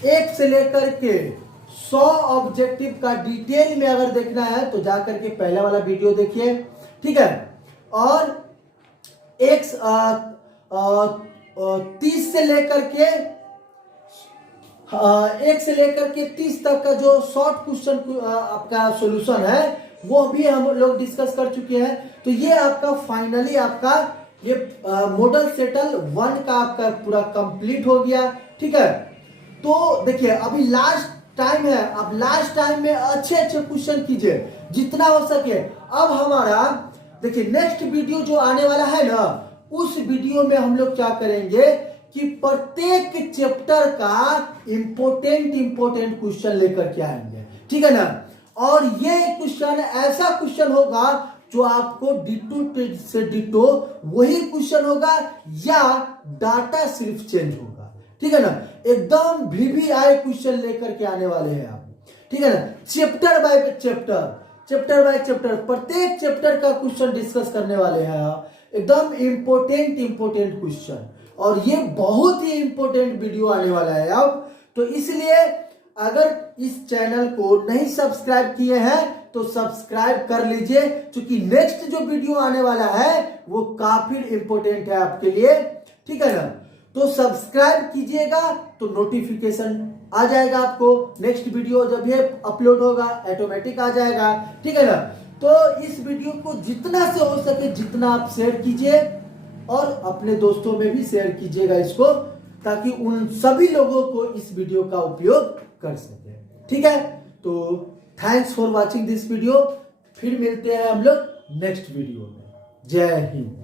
1 से लेकर के 100 ऑब्जेक्टिव का डिटेल में अगर देखना है तो जाकर के पहला वाला वीडियो देखिए, ठीक है। और 30 से लेकर के 1 से लेकर के 30 तक का जो शॉर्ट क्वेश्चन आपका सॉल्यूशन है वो भी हम लोग डिस्कस कर चुके हैं। तो ये आपका फाइनली आपका ये मॉडल सेटल 1 का आपका पूरा कंप्लीट हो गया, ठीक है। तो देखिए अभी लास्ट टाइम है, अब लास्ट टाइम में अच्छे अच्छे क्वेश्चन कीजिए जितना हो सके। अब हमारा देखिए नेक्स्ट वीडियो जो आने वाला है ना, उस वीडियो में हम लोग क्या करेंगे कि प्रत्येक चैप्टर का इंपॉर्टेंट क्वेश्चन लेकर के आएंगे, ठीक है ना। और ये क्वेश्चन ऐसा क्वेश्चन होगा जो आपको डिटो से डिटो वही क्वेश्चन होगा या डाटा सिर्फ चेंज होगा, ठीक है ना। एकदम VVI क्वेश्चन लेकर के आने वाले हैं आप, ठीक है ना। चैप्टर बाय चैप्टर प्रत्येक चैप्टर का क्वेश्चन डिस्कस करने वाले हैं, एकदम इंपॉर्टेंट क्वेश्चन। और ये बहुत ही इंपॉर्टेंट वीडियो आने वाला है अब। तो इसलिए अगर इस चैनल को नहीं सब्सक्राइब किए हैं तो सब्सक्राइब कर लीजिए, क्योंकि नेक्स्ट जो वीडियो आने वाला है वो काफी इंपॉर्टेंट है आपके लिए, ठीक है ना। तो सब्सक्राइब कीजिएगा तो नोटिफिकेशन आ जाएगा आपको, नेक्स्ट वीडियो जब ये अपलोड होगा ऑटोमेटिक आ जाएगा, ठीक है ना। तो इस वीडियो को जितना से हो सके जितना आप शेयर कीजिए और अपने दोस्तों में भी शेयर कीजिएगा इसको, ताकि उन सभी लोगों को इस वीडियो का उपयोग कर सके, ठीक है। तो thanks for watching this video. फिर मिलते हैं हम लोग नेक्स्ट वीडियो में। जय हिंद।